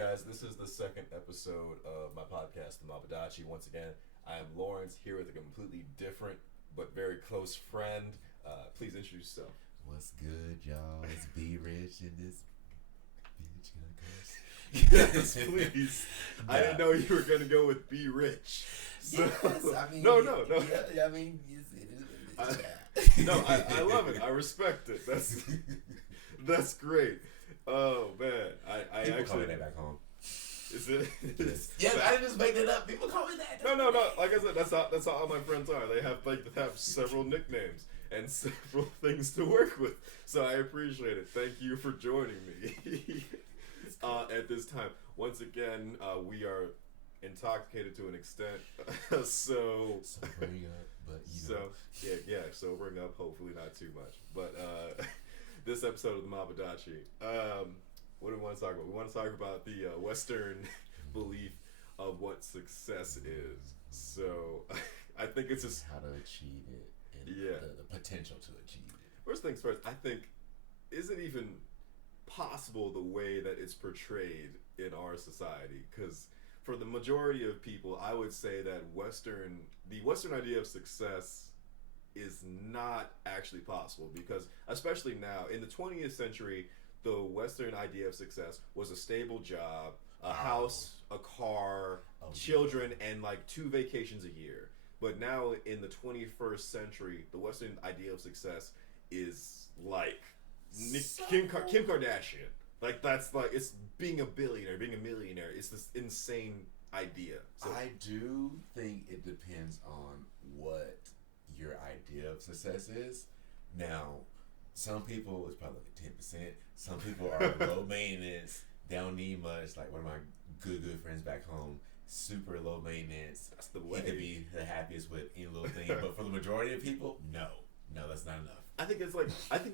guys, this is the second episode of my podcast, The Mabudachi. Once again, I am Laurence here with a completely different but very close friend. Please introduce yourself. What's good, y'all? It's Be Rich in this bitch. Yes, please. Nah. I didn't know you were going to go with Be Rich. So, Yes, I mean, no. Yeah, I mean, I love it. I respect it. That's great. Oh man, I People actually call me that back home. Is it? Yeah, I didn't just make that up. People call me that. No. Like I said, that's how all my friends are. They have several nicknames and several things to work with. So I appreciate it. Thank you for joining me at this time. Once again, we are intoxicated to an extent. Sobering up, but you know. Yeah. Sobering up. Hopefully not too much. But this episode of the Mabudachi. What do we want to talk about? We want to talk about the Western belief of what success is. So I think it's just how to achieve it and the potential to achieve it. First things first, I think, is it even possible the way that it's portrayed in our society? Because for the majority of people, I would say that the Western idea of success is not actually possible, because especially now in the 20th century, the Western idea of success was a stable job, a house, a car, children, and like 2 vacations a year. But now in the 21st century, the Western idea of success is like Kim Kardashian. Like that's like, it's being a billionaire, being a millionaire. It's this insane idea. So, I do think it depends on what your idea of success is. Now, some people, it's probably like 10%. Some people are low maintenance. They don't need much. Like one of my good friends back home, super low maintenance. That's the way. He could be the happiest with any little thing. But for the majority of people, no, that's not enough. I think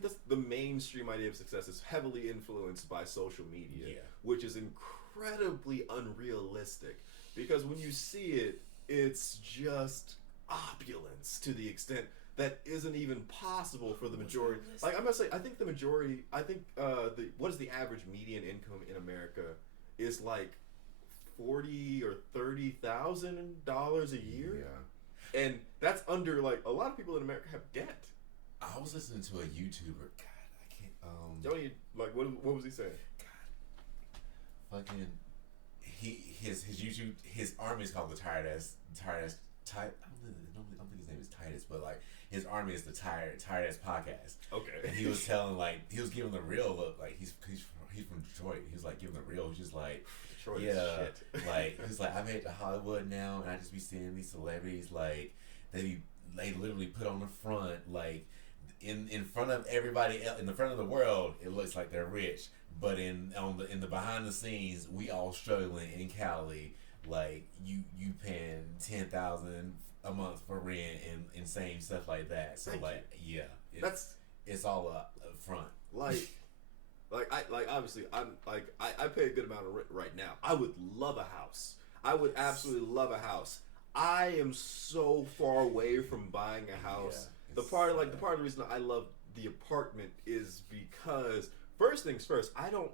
that's the mainstream idea of success is heavily influenced by social media, which is incredibly unrealistic. Because when you see it, it's just opulence to the extent that isn't even possible for the majority. Like I must say, I think the majority. I think what is the average median income in America is like $40,000 or $30,000 a year. Yeah, and that's under, like, a lot of people in America have debt. I was listening to a YouTuber. God, I can't. Don't you like what was he saying? God, fucking. His YouTube, his army is called the Tired Ass. I don't think his name is Titus, but like his army is the Tired Ass Podcast. Okay. And he was telling, like, he was giving the real look. Like he's from Detroit. He was like giving the real. He's just like, Detroit is shit. Like he's like, I made it to Hollywood now, and I just be seeing these celebrities, like they literally put on the front, like in front of everybody else, in the front of the world, it looks like they're rich. But in the behind the scenes, we all struggling in Cali. Like you paying $10,000 a month for rent and insane stuff like that. So it's all up front. Obviously I pay a good amount of rent right now. I would love a house. I would absolutely love a house. I am so far away from buying a house. The part of the reason I love the apartment is because, first things first, I don't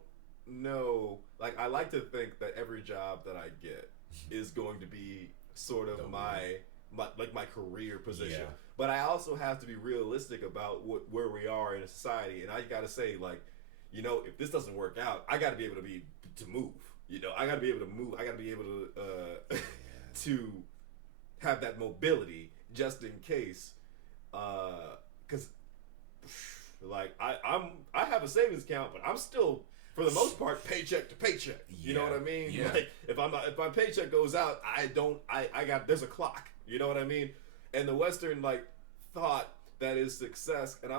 know, like, I like to think that every job that I get is going to be sort of my career position. Yeah. But I also have to be realistic about where we are in a society, and I gotta say, like, you know, if this doesn't work out, I gotta be able to move. You know, I gotta be able to move. I gotta be able to to have that mobility just in case, because like I have a savings account, but I'm still, for the most part, paycheck to paycheck. You know what I mean? Yeah. Like if my paycheck goes out, there's a clock. You know what I mean? And the Western, like, thought that is success. And I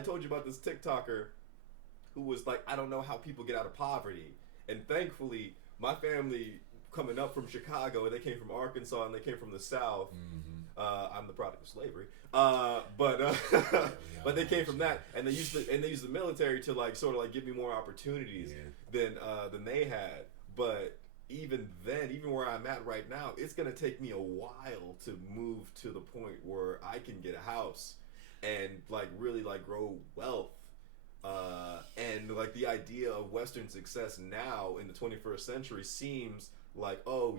told you about this TikToker who was like, I don't know how people get out of poverty. And thankfully, my family, coming up from Chicago, and they came from Arkansas and they came from the South. Mm-hmm. I'm the product of slavery, but they came from that, and they used the military to, like, sort of like give me more opportunities than they had. But even then, even where I'm at right now, it's gonna take me a while to move to the point where I can get a house and, like, really, like, grow wealth And like the idea of Western success now in the 21st century seems like, oh,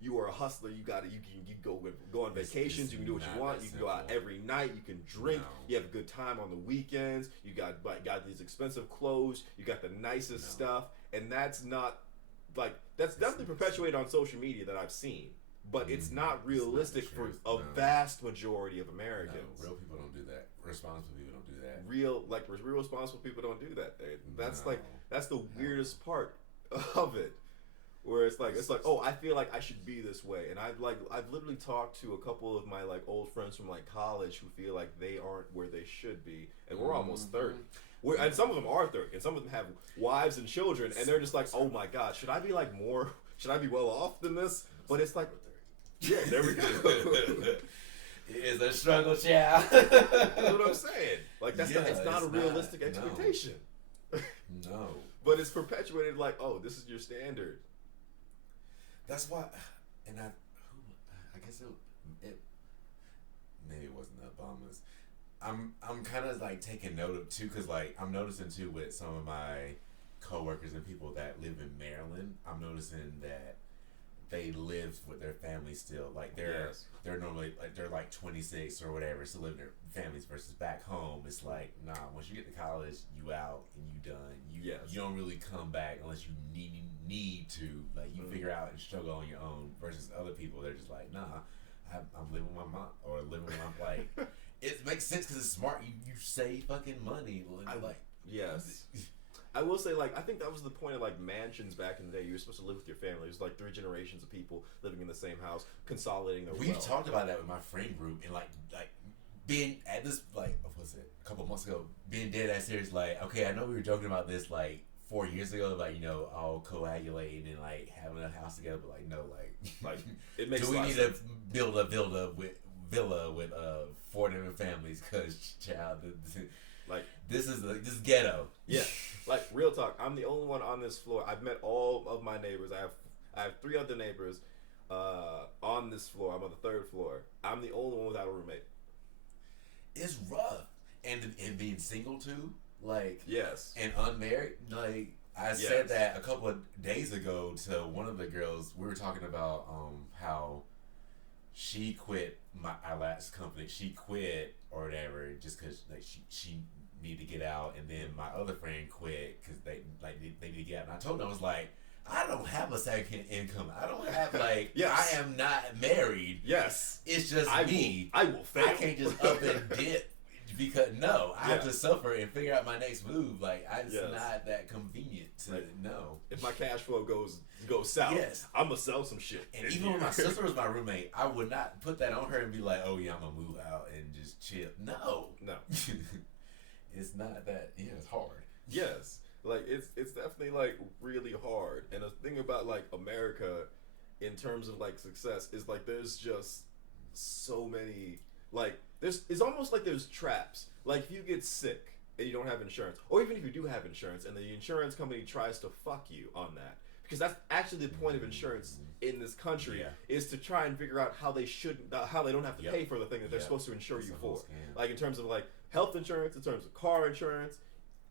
you are a hustler. You go on vacations. You can do what you want. You can go out every night. You can drink. You have a good time on the weekends. You got these expensive clothes. You got the nicest stuff, and that's not like that's definitely perpetuated on social media that I've seen. But it's not realistic for a vast majority of Americans. No, real people don't do that. Responsible people don't do that. Real responsible people don't do that. That's the weirdest part of it, where it's like oh, I feel like I should be this way, and I've literally talked to a couple of my like old friends from like college who feel like they aren't where they should be, and we're almost 30. And some of them are 30, and some of them have wives and children, and they're just like, oh my god, should I be like more? Should I be well off than this? But it's like. Yeah, there we go. It's a struggle, child. That's what I'm saying. Like it's not a realistic expectation. No. But it's perpetuated like, oh, this is your standard. That's why, and I guess it maybe it wasn't the Obamas. I'm kind of like taking note of too, because like I'm noticing too with some of my coworkers and people that live in Maryland. I'm noticing that they live with their families still. Like they're normally like they're like 26 or whatever, still living their families versus back home. It's like, nah, once you get to college, you out and you done. You don't really come back unless you need to. Like you figure out and struggle on your own. Versus other people, they're just like, nah, I'm living with my mom or living with my like. It makes sense because it's smart. You save fucking money. Yes. I will say, like, I think that was the point of, like, mansions back in the day. You were supposed to live with your family. It was, like, 3 generations of people living in the same house, consolidating their wealth. We've talked about that with my friend group, and, like being at this, like, what was it, a couple months ago, being dead ass serious, like, okay, I know we were joking about this, like, 4 years ago, like, you know, all coagulating and, like, having a house together, but, like, no, like it makes do we need to build a villa with 4 different families? Because, child, like, this is ghetto. Yeah. Like, real talk, I'm the only one on this floor. I've met all of my neighbors. I have 3 other neighbors on this floor. I'm on the 3rd floor. I'm the only one without a roommate. It's rough. And being single, too. Like, yes. And unmarried. Like, I said that a couple of days ago to one of the girls. We were talking about how she quit our last company. She quit or whatever just because like she need to get out, and then my other friend quit because they need to get out. And I told them, I was like, I don't have a second income. I don't have like I am not married. Yes, it's just me. I will fail. I can't just up and dip because I have to suffer and figure out my next move. Like it's not that convenient to know. If my cash flow goes south, I'm gonna sell some shit. And even when my sister was my roommate, I would not put that on her and be like, oh yeah, I'm gonna move out and just chill. No. It's not that. Yeah, it's hard. Yes, like it's definitely like really hard. And the thing about like America, in terms of like success, is like there's just so many like it's almost like there's traps. Like if you get sick and you don't have insurance, or even if you do have insurance and the insurance company tries to fuck you on that, because that's actually the point of insurance in this country is to try and figure out how they don't have to pay for the thing that they're supposed to insure you for. Like in terms of like health insurance, in terms of car insurance.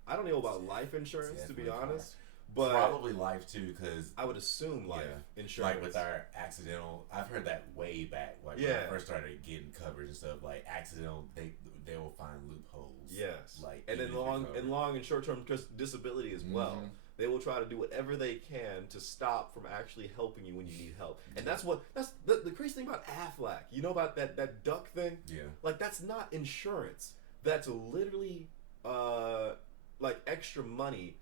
I don't know about life insurance, to be honest. But probably life too, because I would assume life insurance. Like with our accidental, I've heard that way back. Like when I first started getting coverage and stuff, like accidental, they will find loopholes. Yes, like and then long and short term disability as well. They will try to do whatever they can to stop from actually helping you when you need help. And that's the crazy thing about Aflac. You know about that duck thing? Yeah. Like that's not insurance. That's literally like extra money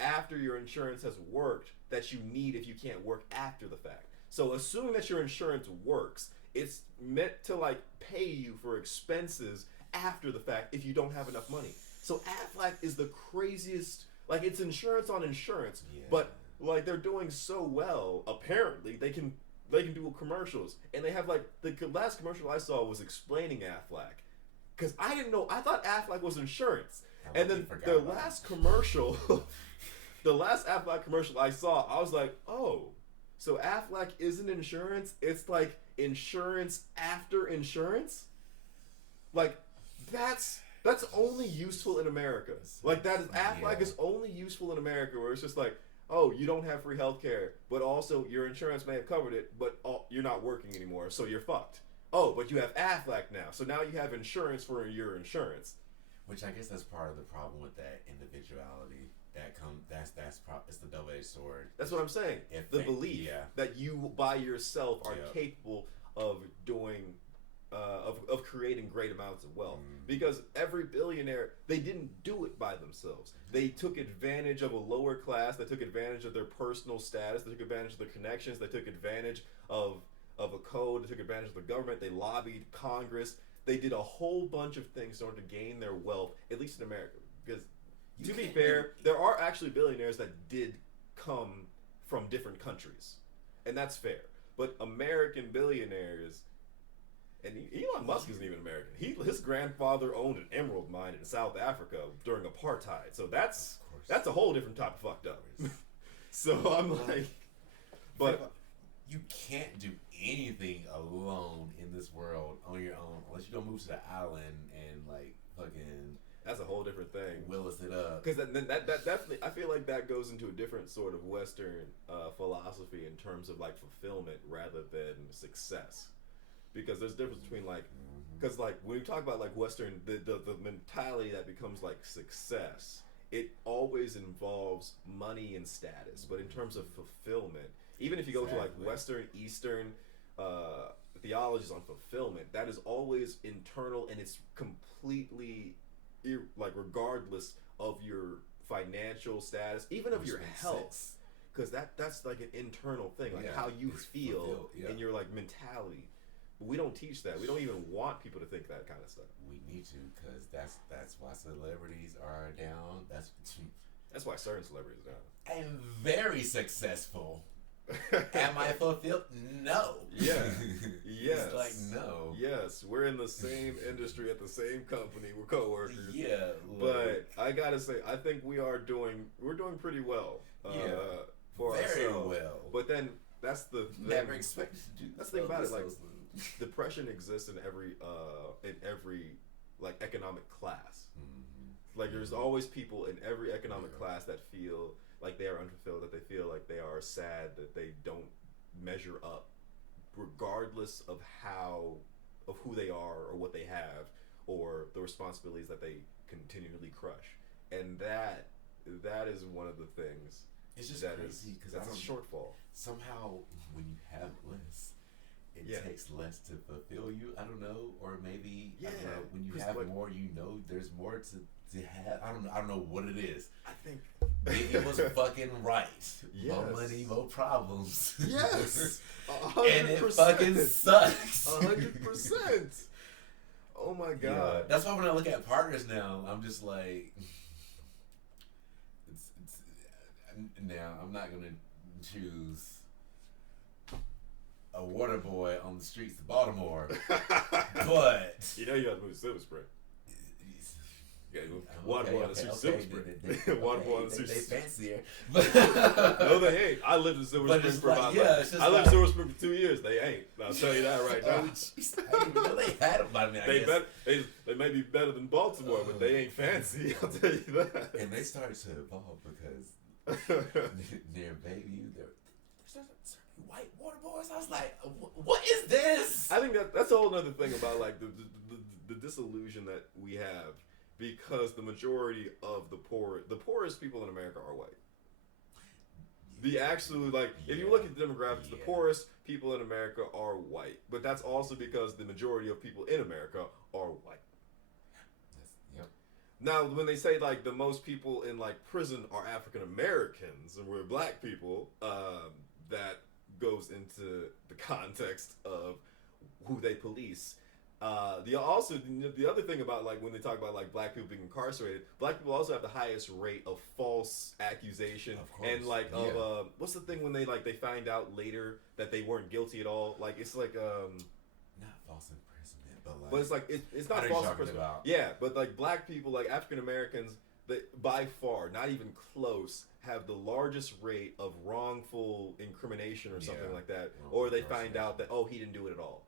after your insurance has worked that you need if you can't work after the fact. So assuming that your insurance works, it's meant to like pay you for expenses after the fact if you don't have enough money. So Aflac is the craziest, like it's insurance on insurance, but like they're doing so well, apparently they can do commercials. And they have like, the last commercial I saw was explaining Aflac. Because I didn't know, I thought Aflac was insurance. And then the last commercial, the last Aflac commercial I saw, I was like, oh, so Aflac isn't insurance? It's like insurance after insurance? Like, that's That's only useful in America. Like that is Aflac Yeah. is only useful in America, where it's just like, oh, you don't have free health care, but also your insurance may have covered it, but you're not working anymore, so you're fucked. Oh, but you have Aflac now, so now you have insurance for your insurance. Which I guess that's part of the problem with that individuality. It's the double-edged sword. That's what I'm saying. The belief that you by yourself are capable of doing, of creating great amounts of wealth. Because every billionaire, they didn't do it by themselves. They took advantage of a lower class. They took advantage of their personal status. They took advantage of their connections. They took advantage of a code. They took advantage of the government. They lobbied Congress. They did a whole bunch of things in order to gain their wealth, at least in America. Because to be fair, there are actually billionaires that did come from different countries, and that's fair. But American billionaires, and Elon Musk isn't even American. His grandfather owned an emerald mine in South Africa during apartheid, so that's a whole different type of fucked up. So I'm like, but you can't do anything alone in this world on your own unless you go move to the island and like fucking. That's a whole different thing. Willis it up. Because that definitely, I feel like that goes into a different sort of Western philosophy in terms of like fulfillment rather than success. Because there's a difference between like, because like when you talk about like Western, the mentality that becomes like success, it always involves money and status. But in terms of fulfillment, even if you go to like Western, Eastern theologies on fulfillment, that is always internal and it's completely like regardless of your financial status, even of your health, because that's like an internal thing, like how you feel and your like mentality. But we don't teach that. We don't even want people to think that kind of stuff. We need to, because that's why celebrities are down. That's why certain celebrities are down. And very successful. Am I fulfilled? No. Yeah. Yes. It's like no. Yes. We're in the same industry at the same company. We're coworkers. Yeah. But I gotta say, I think we're doing pretty well. For very ourselves. well. But then that's the thing. Never expected to do. That's the thing about it. Like depression exists in every like economic class. Like there's always people in every economic class that feel like they are unfulfilled, that they feel like they are sad, that they don't measure up, regardless of who they are or what they have or the responsibilities that they continually crush. And that is one of the things. It's just that crazy because that's a shortfall. Somehow, when you have less, it takes less to fulfill you. I don't know, or maybe I don't know, when you have more, you know, there's more to have. I don't know what it is. I think maybe it was fucking right. Yes. More money, more problems. Yes, 100%. And it fucking sucks. 100%. Oh my god. Yeah. That's why when I look at partners now, I'm just like. Now, I'm not going to choose a water boy on the streets of Baltimore, but... You know you have to move to Silver Spring. Water boy on the streets of Silver Spring. Water boy on the streets. They fancier. No, they ain't. I lived in Silver Spring for about I lived in Silver Spring for 2 years. They ain't. I'll tell you that right now. I didn't even know they had them by me, I guess. They may be better than Baltimore, but they ain't fancy. I'll tell you that. And they started to evolve because... near Bayview, there started white water boys. I was like, "What is this?" I think that's a whole other thing about like the disillusion that we have because the majority of the poorest people in America are white. The actual if you look at the demographics, the poorest people in America are white, but that's also because the majority of people in America are white. Now, when they say like the most people in like prison are African Americans and we're black people, that goes into the context of who they police. The other thing about like when they talk about like black people being incarcerated, black people also have the highest rate of false accusation and like what's the thing when they find out later that they weren't guilty at all? Like it's like not false imprisonment. But it's like it's not false imprisonment. Yeah, but like black people, like African Americans, they by far, not even close, have the largest rate of wrongful incrimination or something like that, or they find out that he didn't do it at all.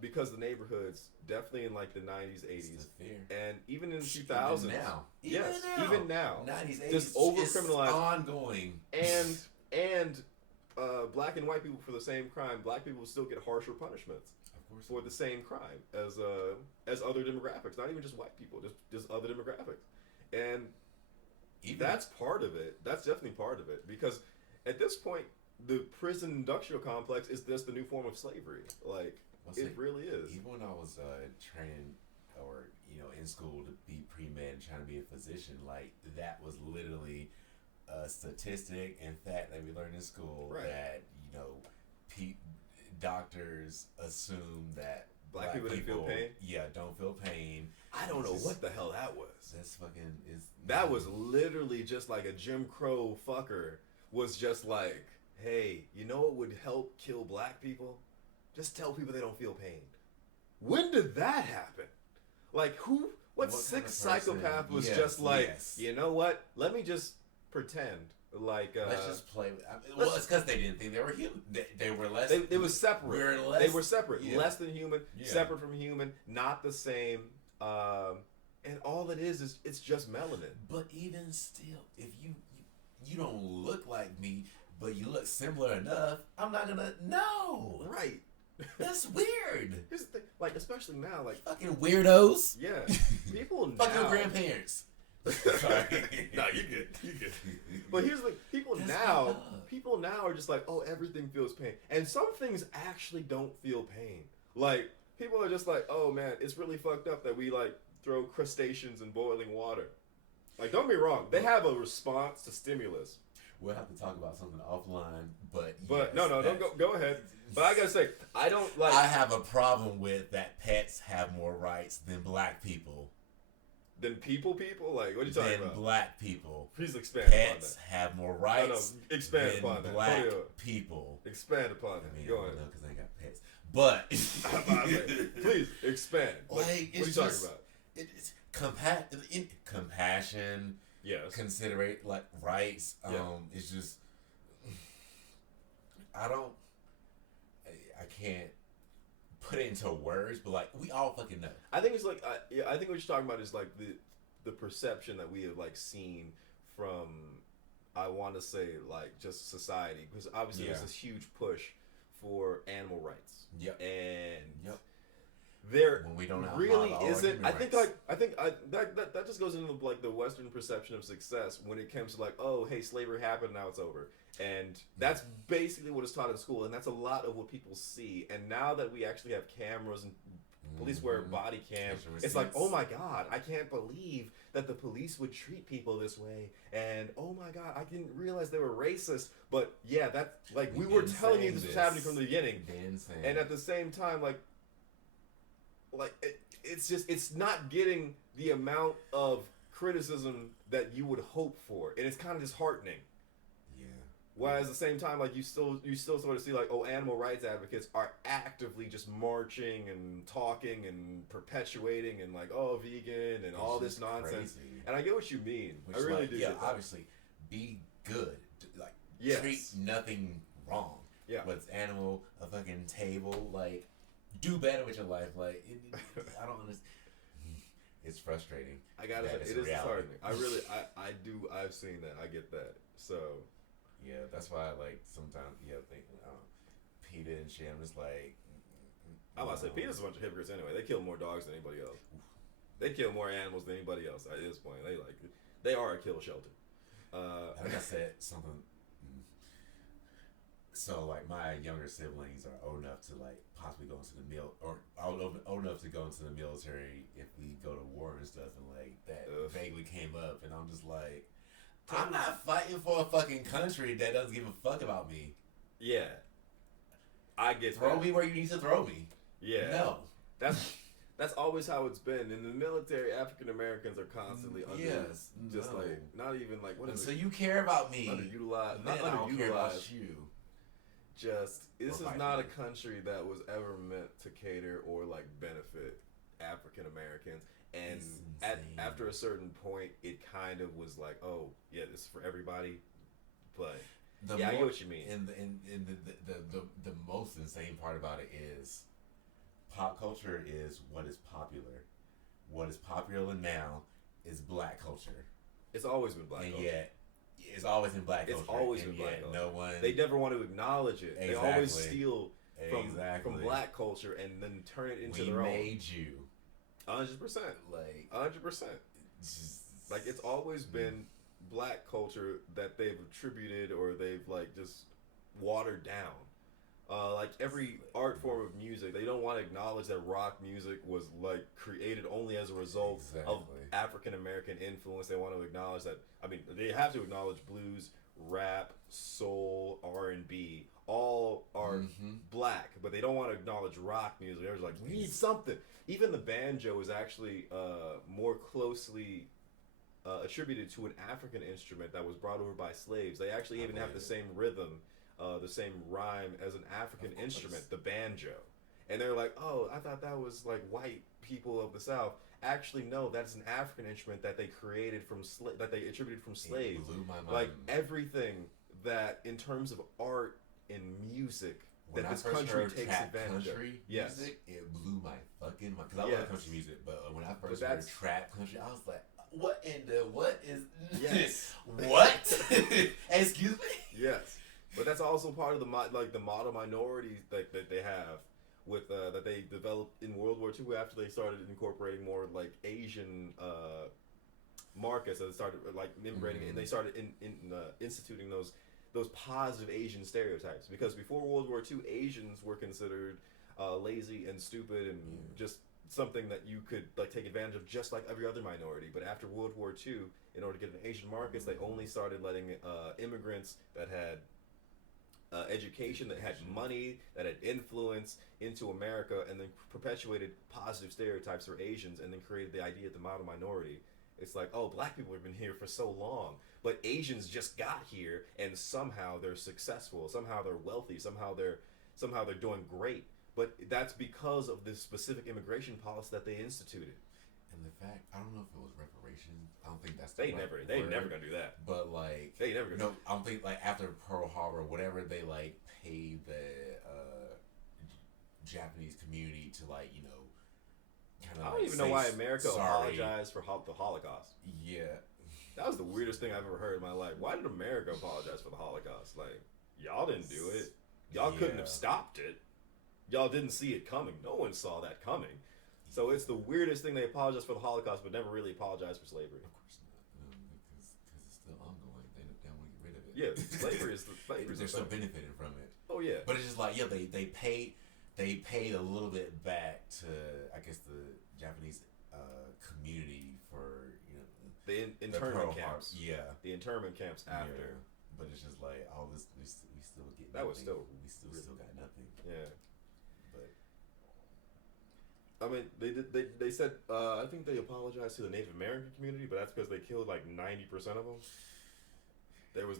because the neighborhoods definitely in like the 90s, 80s, fear. and even in the 2000s. Even now, 90s, 80s, just over criminalized, ongoing, and black and white people for the same crime, black people still get harsher punishments for the same crime as other demographics. Not even just white people, just other demographics, and that's part of it. That's definitely part of it, because at this point, the prison industrial complex is just the new form of slavery. Like, it really is. Even when I was training, or in school to be pre-med and trying to be a physician, like, that was literally a statistic and fact that we learned in school, that doctors assume that black people don't feel pain. Yeah, don't feel pain. I don't know what the hell that was. That's fucking that was literally just like a Jim Crow fucker was just like, hey, you know what would help kill black people? Just tell people they don't feel pain. When did that happen? Like, what sick psychopath was just like, you know what? Let me just pretend like let's just play. Well, it's because they didn't think they were human. They were less. They were separate. They were separate, less than human, separate from human, not the same. And all it is it's just melanin. But even still, if you don't look like me, but you look similar enough, I'm not gonna know. Right. That's weird. Here's the thing, like, especially now, like, fucking weirdos. Yeah. People now. Fucking grandparents. Sorry. No, you good. But here's the thing, people now are just like, oh, everything feels pain. And some things actually don't feel pain. Like, people are just like, oh man, it's really fucked up that we like throw crustaceans in boiling water. Like, don't be wrong, they have a response to stimulus. We'll have to talk about something offline, but no, don't go ahead. But I gotta say, I don't like. I have a problem with that pets have more rights than black people. Than people? Like, what are you talking about? Than black people. Please expand upon that. Pets have more rights expand than upon that. Black people. Expand upon that. I mean, go I ahead. don't know because they got pets. But please expand. Like, what are you talking about? It's compassion. Yes. Considerate, like, rights. It's just I can't put it into words, but like, we all fucking know. I think it's like I think what you're talking about is like the perception that we have like seen from, I want to say, like, just society, because obviously there's this huge push for animal rights. Yep. And there when we don't really isn't. I think that just goes into like the Western perception of success when it comes to like, oh, hey, slavery happened, now it's over, and that's basically what is taught in school, and that's a lot of what people see. And now that we actually have cameras and police wear body cams, it's like, oh my god, I can't believe that the police would treat people this way, and oh my god, I didn't realize they were racist. But yeah, that's like, we were telling you this was happening from the beginning, and at the same time, like it's just, it's not getting the amount of criticism that you would hope for, and it's kind of disheartening. Yeah. Whereas at the same time, like, you still sort of see like, oh, animal rights advocates are actively just marching and talking and perpetuating and like, oh, vegan and all this nonsense. Crazy. And I get what you mean. I really do. Yeah, obviously, be good. Like, treat nothing wrong. Yeah. What's animal, a fucking table, like, do better with your life. Like, I don't understand. It's frustrating. I gotta say, it is disheartening. I've seen that. I get that. So, yeah, that's why I like sometimes, think PETA and shit. I'm just like, I'm about to say, PETA's a bunch of hypocrites anyway. They kill more dogs than anybody else. They kill more animals than anybody else at this point. They are a kill shelter. I think I said something. So, like, my younger siblings are old enough to, like, possibly go into the old enough to go into the military if we go to war and stuff, and like that vaguely came up, and I'm just like, I'm not fighting for a fucking country that doesn't give a fuck about me. Yeah, I get throw me where you need to throw me. Yeah, no, that's always how it's been in the military. African Americans are constantly like, not even like, what is so you care about me? Underutilized. Not underutilized. Care about you. This is not a country that was ever meant to cater or like benefit African Americans, and after a certain point, it kind of was like, oh yeah, this is for everybody. But I get what you mean. And the most insane part about it is, pop culture is what is popular. What is popular now is black culture. It's always been black culture. And yet, it's always in black culture. It's always and been black yet culture. No one. They never want to acknowledge it. Exactly. They always steal Exactly. from black culture and then turn it into we their own. made you. 100%. Like 100%. Like it's always been black culture that they've attributed or they've like just watered down. Like every art form of music, they don't want to acknowledge that rock music was like created only as a result of African American influence. They want to acknowledge that. I mean, they have to acknowledge blues, rap, soul, R&B. All are black, but they don't want to acknowledge rock music. They're like, we need something. Even the banjo is actually more closely attributed to an African instrument that was brought over by slaves. They actually even have the same rhythm, the same rhyme as an African instrument, the banjo. And they're like, oh, I thought that was like white people of the South. Actually, no, that's an African instrument that they created from that they attributed from slaves. It blew my mind. Like everything that, in terms of art and music, when that I this first country heard takes trap advantage of. country Yes. music, it blew my fucking mind. Because I love country music, but when I first heard trap country, I was like, what in the, what is this? What? Excuse me? Yes. But that's also part of the model minority that they have with that they developed in World War II after they started incorporating more like Asian markets. That started like immigrating, and they started instituting those positive Asian stereotypes. Because before World War II, Asians were considered lazy and stupid and just something that you could like take advantage of, just like every other minority. But after World War II, in order to get in Asian markets, they only started letting immigrants that had education, that had money, that had influence into America, and then perpetuated positive stereotypes for Asians, and then created the idea of the model minority. It's like, oh, black people have been here for so long, but Asians just got here, and somehow they're successful, somehow they're wealthy, somehow they're doing great. But that's because of this specific immigration policy that they instituted. And the fact, I don't know if it was reparations. I don't think that's they never gonna do that. But like they never gonna. No, I don't think like after Pearl Harbor, whatever, they like paid the Japanese community to like kind of. I don't even know why America apologized for the Holocaust. Yeah, that was the weirdest thing I've ever heard in my life. Why did America apologize for the Holocaust? Like y'all didn't do it. Y'all couldn't have stopped it. Y'all didn't see it coming. No one saw that coming. So it's the weirdest thing. They apologized for the Holocaust, but never really apologized for slavery. Of course not, because it's still ongoing. They don't want to get rid of it. Yeah, slavery is they're still benefiting from it. Oh yeah. But it's just like they paid a little bit back to I guess the Japanese community for the internment camps. Yeah, the internment camps after. Yeah. But it's just like all this we still get. That nothing. was still got nothing. Yeah. But I mean, they said I think they apologized to the Native American community, but that's because they killed like 90% of them. There was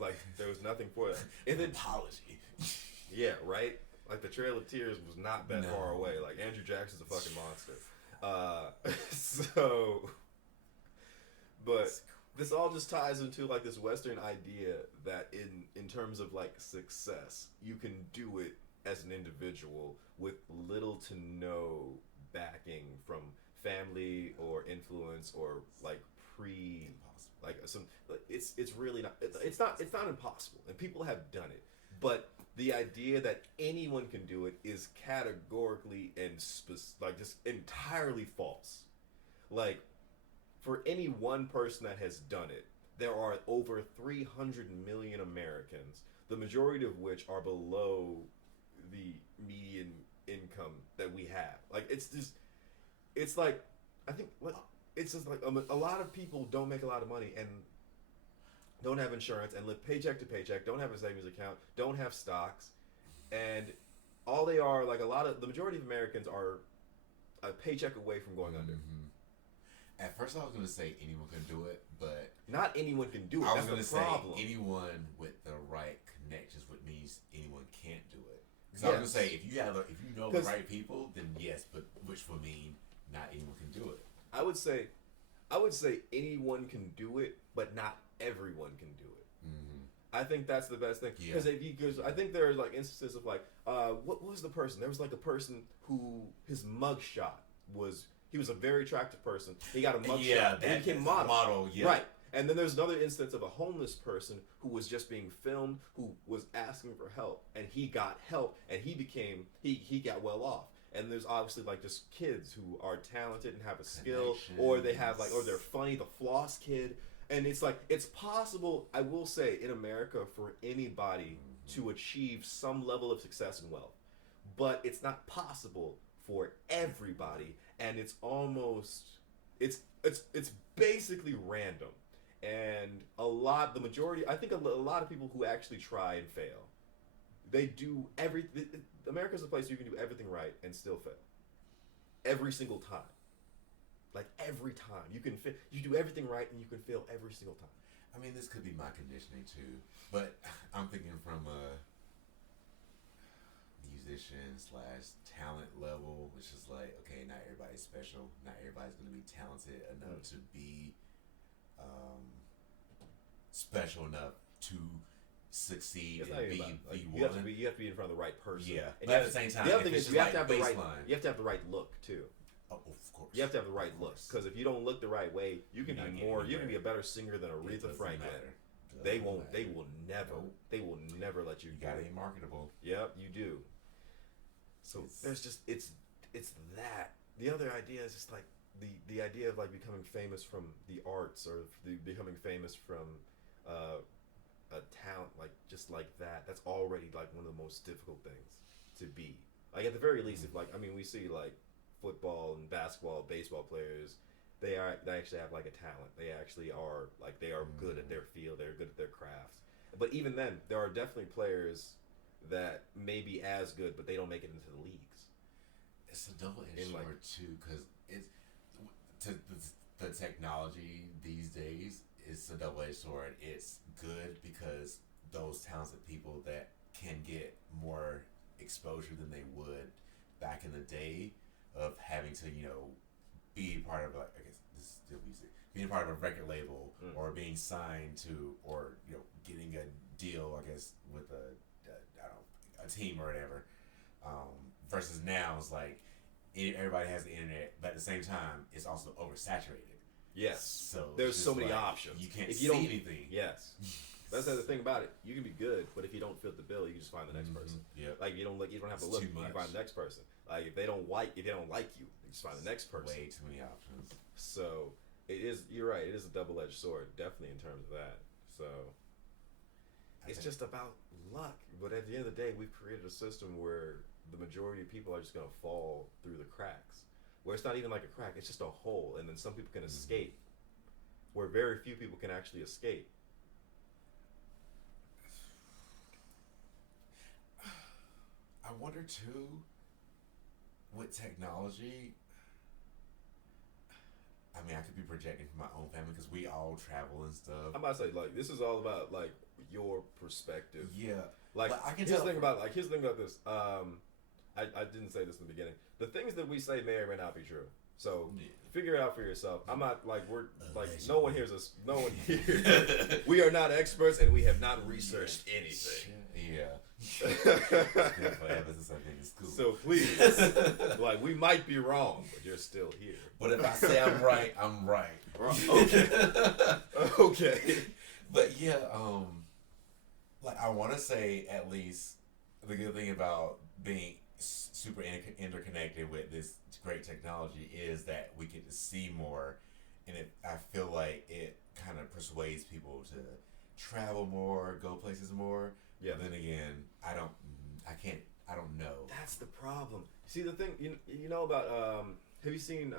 nothing for that. And then apology. Yeah, right. Like the Trail of Tears was not that far away. Like Andrew Jackson's a fucking monster. But this all just ties into like this Western idea that in terms of like success, you can do it as an individual with little to no backing from family or influence or like it's really not it's not impossible, and people have done it, but the idea that anyone can do it is categorically and just entirely false. Like for any one person that has done it, there are over 300 million Americans, the majority of which are below the median income that we have. Like it's like I think it's just like a lot of people don't make a lot of money and don't have insurance and live paycheck to paycheck, don't have a savings account, don't have stocks, and all they are like the majority of Americans are a paycheck away from going under. At first, I was gonna say anyone can do it, but not anyone can do it. I was gonna say anyone with the right connections, which means anyone can't do it. Because I was gonna say if you know the right people, then yes, but which would mean not anyone can do it. I would say anyone can do it, but not everyone can do it. I think that's the best thing because I think there's like instances of like what was the person? There was like a person who his mugshot was he was a very attractive person. He got a mugshot and he became a model. Right. And then there's another instance of a homeless person who was just being filmed, who was asking for help, and he got help, and he got well off. And there's obviously like just kids who are talented and have a skill, or they have like, or they're funny, the floss kid. And it's like, it's possible, I will say, in America for anybody to achieve some level of success and wealth. But it's not possible for everybody, and it's almost, it's basically random. And the majority, I think a lot of people who actually try and fail, they do America's a place where you can do everything right and still fail. Every single time. Like every time you do everything right and you can fail every single time. I mean, this could be my conditioning too, but I'm thinking from a musician / talent level, which is like, okay, not everybody's special, not everybody's going to be talented enough to be special enough to succeed and be one. You have to be in front of the right person. Yeah, and but at the same time, the other thing is you have to have the right. Baseline. You have to have the right look too. Oh, of course. You have to have the right look, because if you don't look the right way, you can be more. You can be a better singer than Aretha Franklin. They will never let you. You gotta be marketable. Yep, you do. So there's just it's that. The other idea is just like the idea of like becoming famous from the arts, or becoming famous from a talent, like just like that. That's already like one of the most difficult things to be. Like at the very least, if like, I mean, we see like football and basketball, baseball players, they actually have like a talent. They actually are like, they are good at their field. They're good at their crafts. But even then, there are definitely players that may be as good, but they don't make it into the leagues. It's a double-edged sword too, because the technology these days is a double-edged sword. It's good because those talented people that can get more exposure than they would back in the day of having to, be part of, like, I guess this is still music, being part of a record label or being signed to, or getting a deal, I guess, with a team or whatever. Versus now, it's like everybody has the internet, but at the same time, it's also oversaturated. Yes. So there's so many options. You can't see anything. Yes. That's the thing about it. You can be good, but if you don't fit the bill, you just find the next person. Yeah. Like you don't have to look. You can find the next person. Like if they don't like you, you just find the next person. Way too many options. So it is. You're right. It is a double-edged sword, definitely in terms of that. So it's just about luck. But at the end of the day, we've created a system where the majority of people are just going to fall through the cracks. Where it's not even like a crack; it's just a hole, and then some people can escape. Where very few people can actually escape. I wonder too, with technology, I mean, I could be projecting from my own family because we all travel and stuff. I'm about to say, like, this is all about like your perspective. Yeah. Like, I can here's tell. the thing about this. I didn't say this in the beginning. The things that we say may or may not be true. So figure it out for yourself. I'm not like no one hears us. No one here. We are not experts, and we have not researched anything. Yeah. So please, like, we might be wrong, but you're still here. But if I say I'm right, I'm right. Okay. Okay. But yeah, like I want to say at least the good thing about being super interconnected with this great technology is that we get to see more, and I feel like it kind of persuades people to travel more, go places more. Yeah. But then again, I don't know. That's the problem. See, the thing, you know about, have you seen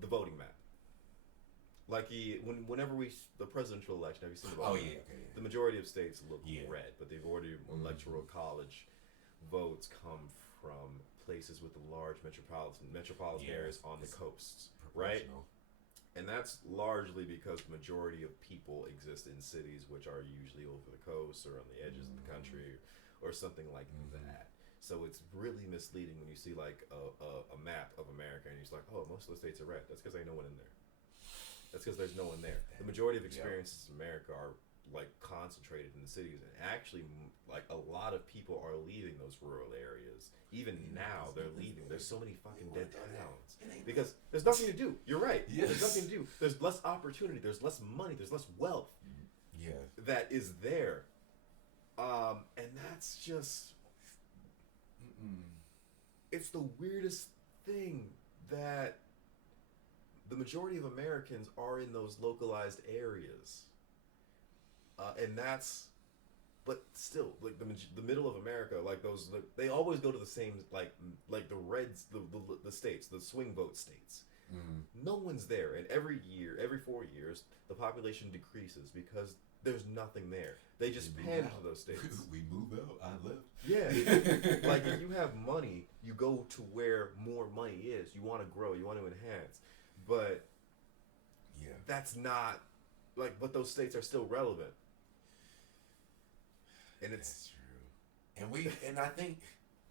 the voting map? Like whenever the presidential election, have you seen the voting map? Okay. Yeah. The majority of states look red, but they've already electoral college votes come from places with large metropolitan areas on the coasts, right? And that's largely because the majority of people exist in cities which are usually over the coast or on the edges of the country or something like that. So it's really misleading when you see like a map of America and you're just like, oh, most of the states are red. That's because ain't no one in there. That's because there's no one there. The majority of experiences in America are like concentrated in the cities, and actually like a lot of people are leaving those rural areas. Even now they're leaving. There's so many fucking dead towns because there's nothing to do. You're right. Yes. There's nothing to do. There's less opportunity. There's less money. There's less wealth. Yeah. That is there. And that's just it's the weirdest thing that the majority of Americans are in those localized areas. And that's, but still, like the middle of America, like those, they always go to the same, like the reds, the states, the swing vote states. No one's there, and every 4 years, the population decreases because there's nothing there. They just pan to those states. We move out. I left. Yeah, like if you have money, you go to where more money is. You want to grow. You want to enhance, but yeah, that's not like. But those states are still relevant. And it's true, and I think,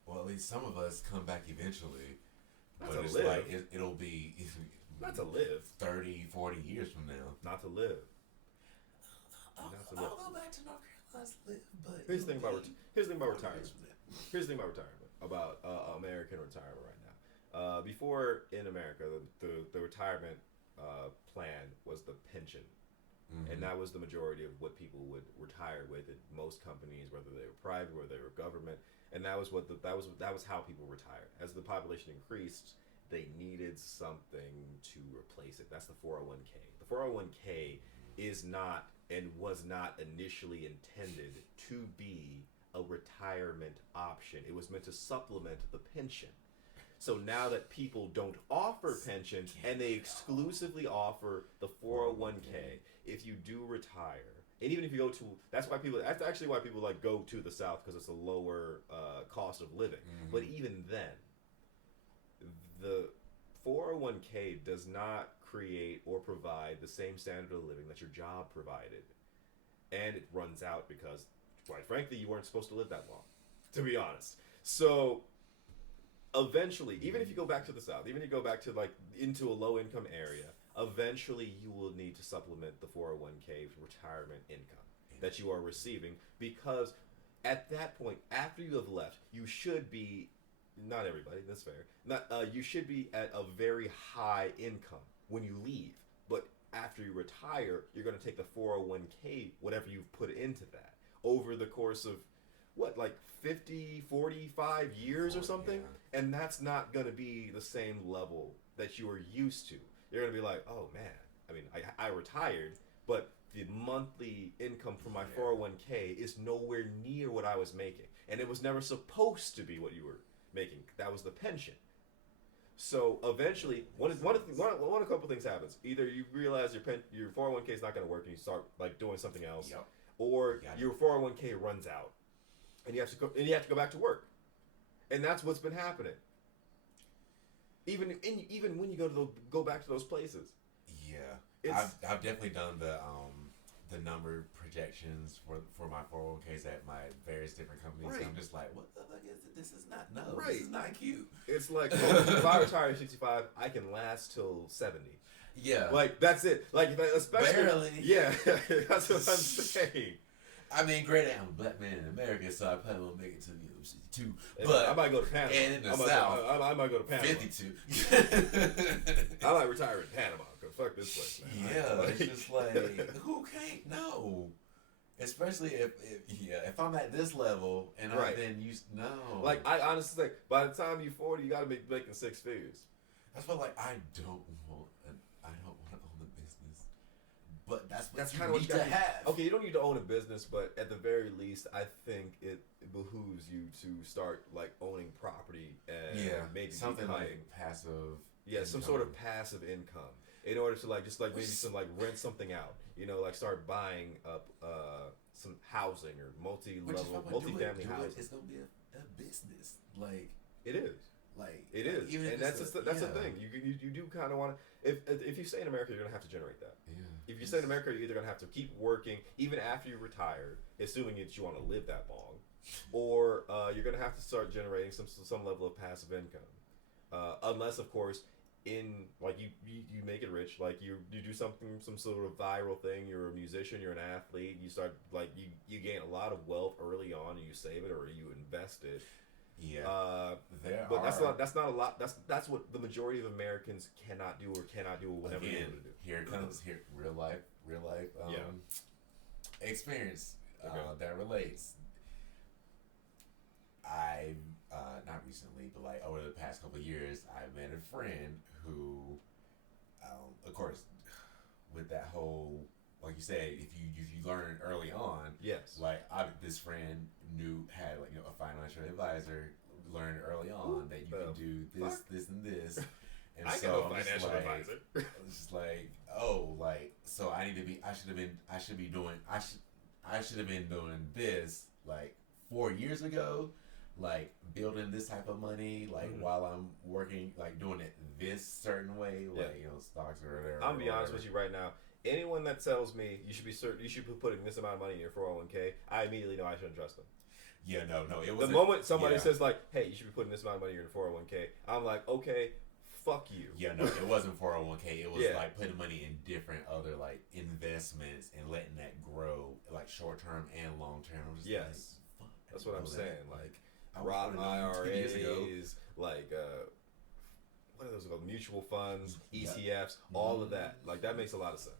well, at least some of us come back eventually, not but to it's live. like it'll be Not to live. 30, 40 years from now. Not to live. I'll go back to North Carolina to live, but here's the thing about retirement. Here's the thing about retirement, about American retirement right now. Before in America, the retirement plan was the pension. And that was the majority of what people would retire with at most companies, whether they were private or they were government. And that was how people retired. As the population increased, they needed something to replace it. That's the 401k. The 401k is not and was not initially intended to be a retirement option. It was meant to supplement the pension. So now that people don't offer pension and they exclusively offer the 401k, if you do retire, and even if you go to, that's actually why people like go to the South, because it's a lower cost of living. But even then, the 401k does not create or provide the same standard of living that your job provided. And it runs out because, quite frankly, you weren't supposed to live that long, to be honest. So eventually, even if you go back to the South, even if you go back to like into a low income area, eventually you will need to supplement the 401k retirement income that you are receiving, because at that point, after you have left, you should be, not everybody, that's fair, you should be at a very high income when you leave. But after you retire, you're going to take the 401k, whatever you've put into that, over the course of like 50, 45 years or something. Yeah. And that's not going to be the same level that you are used to. You're going to be like, oh man, I mean, I retired, but the monthly income from my 401k is nowhere near what I was making. And it was never supposed to be what you were making. That was the pension. So eventually, one a couple things happens. Either you realize your 401k is not going to work and you start like doing something else, or your 401k runs out, and you have to go back to work, and that's what's been happening. Even when you go back to those places. Yeah, I've definitely done the number projections for my 401ks at my various different companies. Right. And I'm just like, what the fuck is it? This is not This is not cute. It's like, if I retire at 65, I can last till 70. Yeah, like that's it. Like especially barely. Yeah, that's what I'm saying. I mean, granted, I'm a black man in America, so I probably won't make it to 62. But I might go to Panama. And in the South, I might go to Panama. 52. I might retire in Panama, because fuck this place, man. Yeah, it's just like, who can't know? Especially if I'm at this level and then you know. Like, I honestly think, by the time you're 40, you got to be making six figures. That's why, like, I don't want to own a business. But that's kind of what you need to have. Okay, you don't need to own a business, but at the very least, I think it behooves you to start like owning property and maybe something like passive. Yeah, some sort of passive income in order to maybe some rent something out. Like start buying up some housing or multi-family housing. It's gonna be a business. Like it is. Like it is, and that's the thing. You do kind of want to. If you stay in America, you're gonna have to generate that. Yeah. If you stay in America, you're either gonna have to keep working even after you retire, assuming that you want to live that long, or you're gonna have to start generating some level of passive income. Unless, of course, in like you make it rich, like you do something, some sort of viral thing. You're a musician, you're an athlete. You start like you gain a lot of wealth early on, and you save it or you invest it. Yeah, But that's not a lot. That's what the majority of Americans cannot do or will never be able to do. Here comes real life experience that relates. I not recently, but like over the past couple of years, I met a friend who, of course, with that whole, like you said, if you learn early on, yes, like this friend had like a financial advisor, learned early on that you can do this, and this. And I so got a financial advisor. It's just like, oh, like, so I should have been doing this like 4 years ago, like building this type of money, like while I'm working, like doing it this certain way, like stocks or whatever. I'm gonna be honest with you right now. Anyone that tells me you should be putting this amount of money in your 401k, I immediately know I shouldn't trust them. Yeah, no, it was the moment somebody says like, "Hey, you should be putting this amount of money in your 401k," I'm like, "Okay, fuck you." Yeah, no, it wasn't 401k. It was like putting money in different other like investments and letting that grow, like short term and long term. Yes, like, that's what I'm saying. Like Roth IRAs, like what are those called? Mutual funds, ETFs, all of that. Like that makes a lot of sense.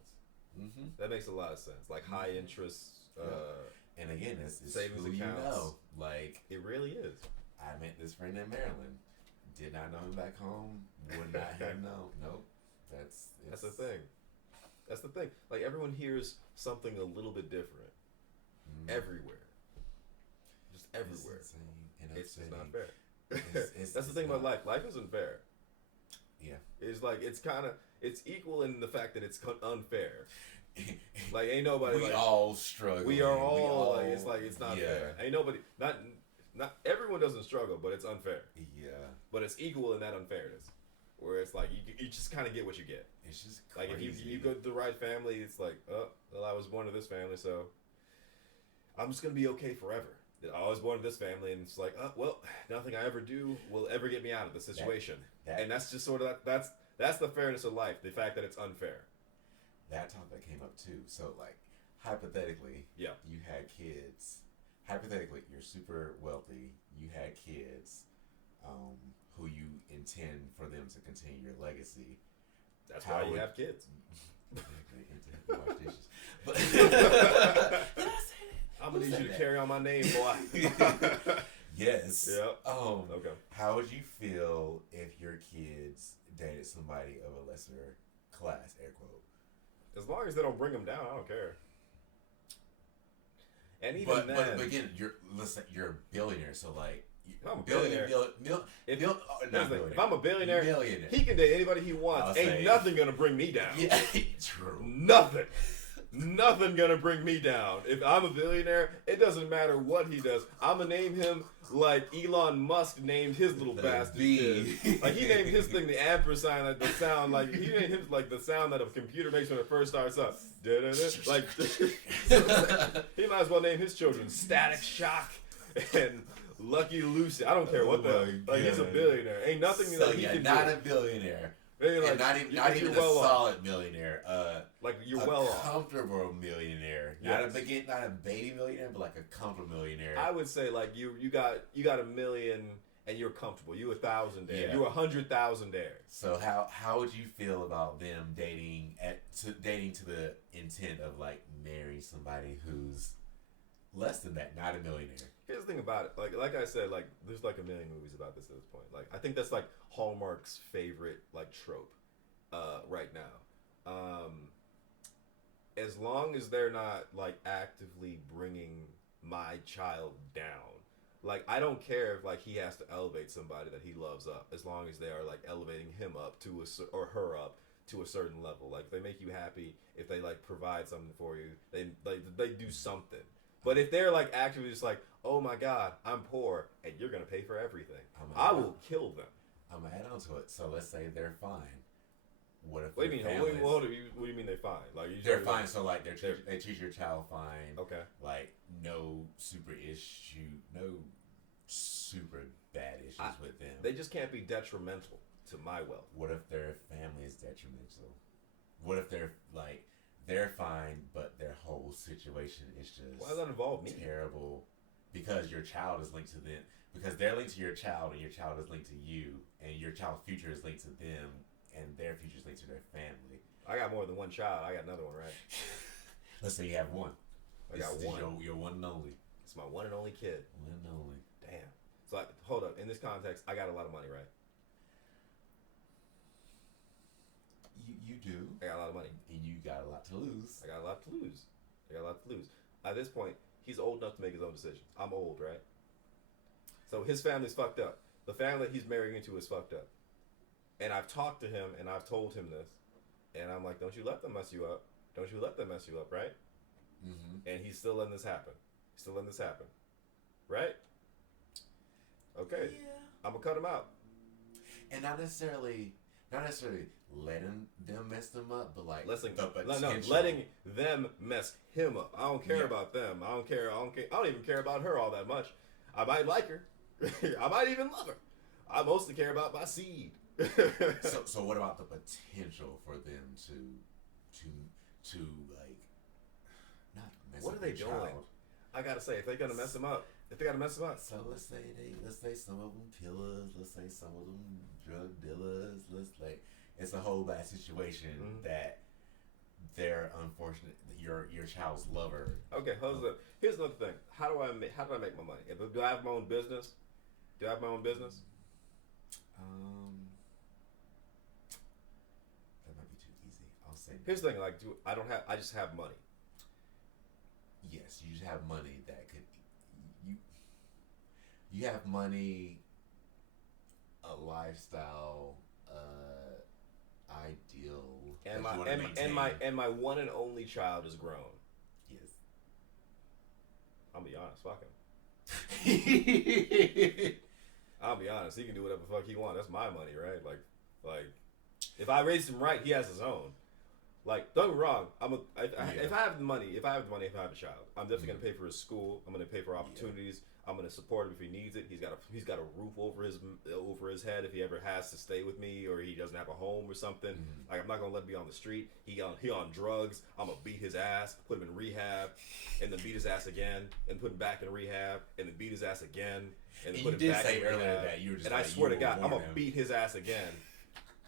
That makes a lot of sense. Like high interest. And again, it's savings who accounts. Like it really is. I met this friend in Maryland. Did not know him back home. Would not have known. Nope. That's the thing. That's the thing. Like everyone hears something a little bit different everywhere. Just everywhere. It's not fair. That's the thing about life. Life isn't fair. Yeah. It's like it's equal in the fact that it's unfair. Like ain't nobody. We all struggle. We are all like it's not fair. Ain't nobody. Not everyone doesn't struggle, but it's unfair. Yeah. But it's equal in that unfairness, where it's like you just kind of get what you get. It's just crazy. Like if you go to the right family, it's like, oh, well, I was born to this family, so I'm just gonna be okay forever. I was born to this family, and it's like, oh, well, nothing I ever do will ever get me out of the situation. And that's just sort of that's the fairness of life. The fact that it's unfair. That topic came up too. So like hypothetically, you had kids. Hypothetically, you're super wealthy. You had kids, who you intend for them to continue your legacy. That's why you have kids. Wash dishes. But I'm gonna need you to carry on my name, boy. Yes. Yep. Okay. How would you feel if your kids dated somebody of a lesser class? Air quote. As long as they don't bring them down, I don't care. And even but again, you're a billionaire, so like I'm a billionaire. If I'm a billionaire, he can date anybody he wants. Ain't nothing gonna bring me down. Yeah, true. Nothing gonna bring me down. If I'm a billionaire, it doesn't matter what he does. I'm gonna name him like Elon Musk named his little bastard. Like he named his thing the ampersand, like the sound, like he named him like the sound that a computer makes when it first starts up. Like he might as well name his children Static Shock and Lucky Lucy. I don't care what like he's a billionaire. Ain't nothing so that he can not do. A billionaire. Like, not even a solid millionaire. Like you're well off. A comfortable millionaire. Yes. Not a baby millionaire, but like a comfortable millionaire. I would say like you got $1 million and you're comfortable. You 1,000 there. You 100,000 there. So how would you feel about them dating to the intent of like marrying somebody who's less than that, not a millionaire? Here's the thing about it. Like I said, like there's like a million movies about this at this point. Like I think that's like Hallmark's favorite like trope right now. As long as they're not like actively bringing my child down, like I don't care if like he has to elevate somebody that he loves up, as long as they are like elevating him up to or her up to a certain level. Like if they make you happy, if they like provide something for you, they do something. But if they're like actually just like, oh my God, I'm poor and you're gonna pay for everything, I will kill them. I'm gonna add on to it. So let's say they're fine. What if? What do you mean? What do you mean they're fine? Like they're fine. Like, so like they treat your child fine. Okay. Like no super bad issues with them. They just can't be detrimental. to my wealth. What if their family is detrimental? What if they're fine, but their whole situation is just why does that involve me? Terrible, because your child is linked to them. Because they're linked to your child, and your child is linked to you, and your child's future is linked to them, and their future is linked to their family. I got more than one child. I got another one, right? Let's say you have one. I got one. Your one and only. It's my one and only kid. One and only. Damn. So hold up. In this context, I got a lot of money, right? You do. I got a lot of money. And you got a lot to lose. I got a lot to lose. At this point, he's old enough to make his own decisions. I'm old, right? So his family's fucked up. The family that he's marrying into is fucked up. And I've talked to him and I've told him this. And I'm like, don't you let them mess you up. Don't you let them mess you up, right? Mm-hmm. And he's still letting this happen. Right? Okay. Yeah. I'm going to cut him out. And not necessarily letting them mess them up, but like letting them mess him up. I don't care about them. I don't even care about her all that much. I might like her. I might even love her. I mostly care about my seed. So what about the potential for them to like not mess what up are they their doing? child? I gotta say, if they're gonna mess them up. So let's say some of them killers, let's say some of them drug dealers, it's a whole bad situation that they're unfortunate. Your child's lover. Okay, here's another thing. How do I make my money? Do I have my own business? That might be too easy. I'll say. Here's the thing. Like, I just have money. Yes, you just have money that could. You have money, a lifestyle, ideal, and my one and only child is grown. Yes. I'll be honest, fuck him. I'll be honest, he can do whatever the fuck he wants. That's my money, right? Like, if I raise him right, he has his own. Like, don't get me wrong. If I have the money, if I have a child, I'm definitely gonna pay for his school. I'm gonna pay for opportunities. Yeah. I'm gonna support him if he needs it. He's got a roof over his head if he ever has to stay with me or he doesn't have a home or something. Mm-hmm. Like, I'm not gonna let him be on the street. He on drugs. I'm gonna beat his ass, put him in rehab, and then beat his ass again, and put him back in rehab, and then beat his ass again, and then put him back in rehab. Earlier that you were just. And I swear to God, I'm gonna beat his ass again,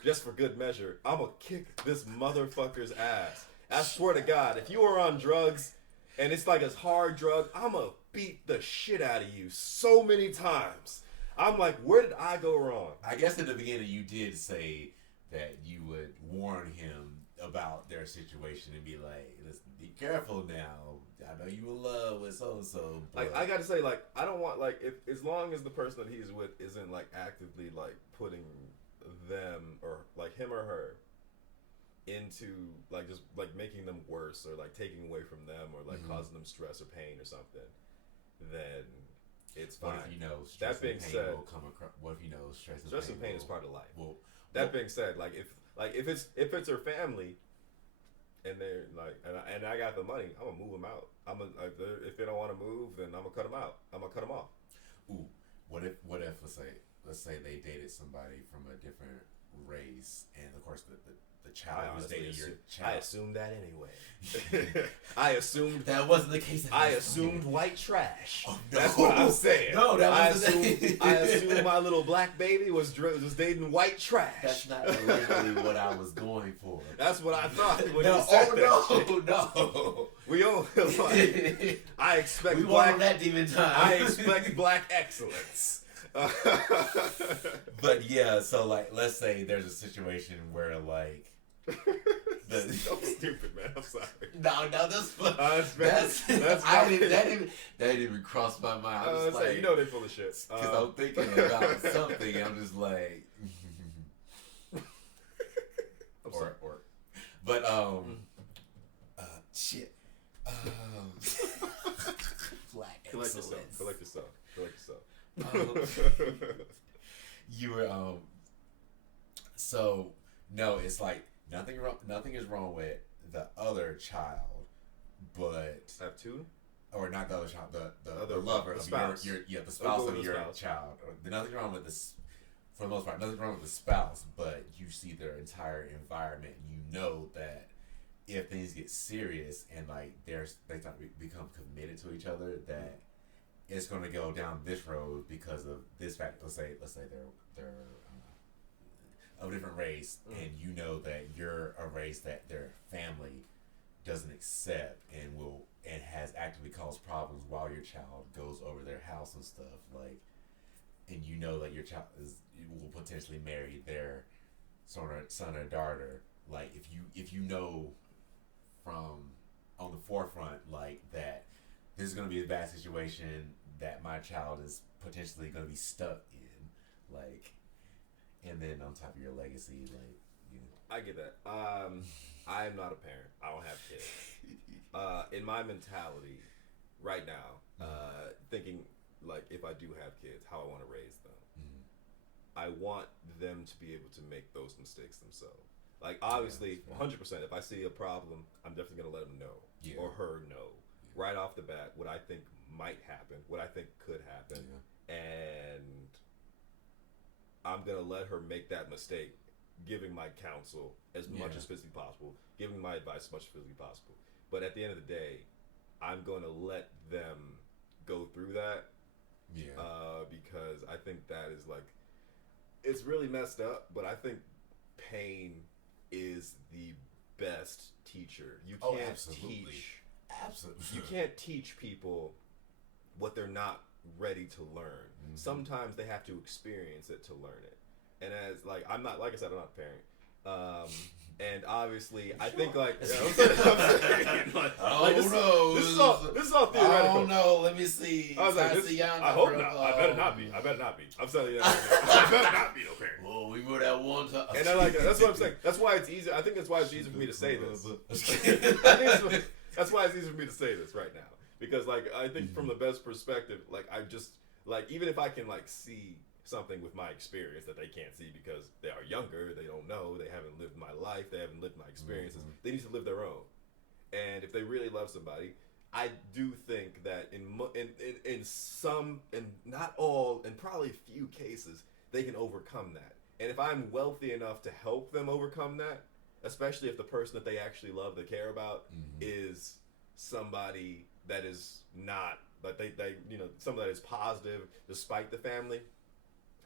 just for good measure. I'm gonna kick this motherfucker's ass. I swear to God, if you are on drugs, and it's like a hard drug, I'm gonna beat the shit out of you so many times. I'm like, where did I go wrong? I guess in the beginning you did say that you would warn him about their situation and be like, listen, be careful now. I know you in love with so-and-so. Like, I gotta say, like, I don't want, like, if as long as the person that he's with isn't, like, actively, like, putting them, or, like, him or her into, like, just, like, making them worse, or, like, taking away from them, or, like, causing them stress or pain or something, then it's fine. What if you know stress and pain will come across? What if you know stress and pain is part of life? That being said, like, if it's her family, and they're like, and I got the money, I'm gonna move them out. If they don't want to move, then I'm gonna cut them out. I'm gonna cut them off. Ooh, what if let's say they dated somebody from a different race, and of course the child was dating your child. I assumed that anyway. I assumed that wasn't the case. I assumed white trash. Oh, no. That's what I'm saying. No, that wasn't. I assumed my little black baby was dating white trash. That's not originally what I was going for. That's what I thought. When no, you said no. We all like. I expect we black. On that demon time. I expect black excellence. But yeah, so like, let's say there's a situation where like. So stupid, man. I'm sorry. No, that's that's that didn't even cross my mind. I was like, you know, they full of shit. Because I'm thinking about something, and I'm just like, but shit. Black excellence. Collect yourself. You were so no, it's like. Nothing is wrong with the other child, but I have two, or not the other child, the other lover, the spouse. The spouse of your child. There's nothing wrong with this for the most part, nothing wrong with the spouse, but you see their entire environment, and you know that if things get serious and like they start to become committed to each other, that it's going to go down this road because of this fact. Let's say they're of a different race, and you know that you're a race that their family doesn't accept and has actively caused problems while your child goes over their house and stuff, like, and you know that your child will potentially marry their son or daughter. Like, if you know from on the forefront, like, that this is going to be a bad situation that my child is potentially going to be stuck in, like, and then on top of your legacy, like, you know. I get that. I am not a parent. I don't have kids. In my mentality right now, thinking like if I do have kids, how I want to raise them. Mm-hmm. I want them to be able to make those mistakes themselves. Like, obviously, 100%, if I see a problem, I'm definitely going to let them know, or her know, right off the bat, what I think might happen, what I think could happen, and I'm going to let her make that mistake, giving my counsel as much as physically possible, giving my advice as much as physically possible. But at the end of the day, I'm going to let them go through that, because I think that is, like, it's really messed up, but I think pain is the best teacher. You can't teach. Absolutely. You can't teach people what they're not ready to learn. Mm-hmm. Sometimes they have to experience it to learn it. And as like I'm not a parent. And obviously, I think like I'm saying, like, this is all theoretical. I don't know. Let me see. I was like, I hope not. I better not be. I'm telling you that. I better not be no parent. Well, we were that one time. And that's what I'm saying. That's why it's easy. I think that's why it's easy for me to say this. That's why it's easy for me to say this right now, because like I think from the best perspective, like I just like even if I can like see something with my experience that they can't see because they are younger, they don't know, they haven't lived my life, they haven't lived my experiences. They need to live their own. And if they really love somebody, I do think that in some, and not all, and probably a few cases, they can overcome that. And if I'm wealthy enough to help them overcome that, especially if the person that they actually love, they care about, is somebody that is not, but they somebody that is positive despite the family,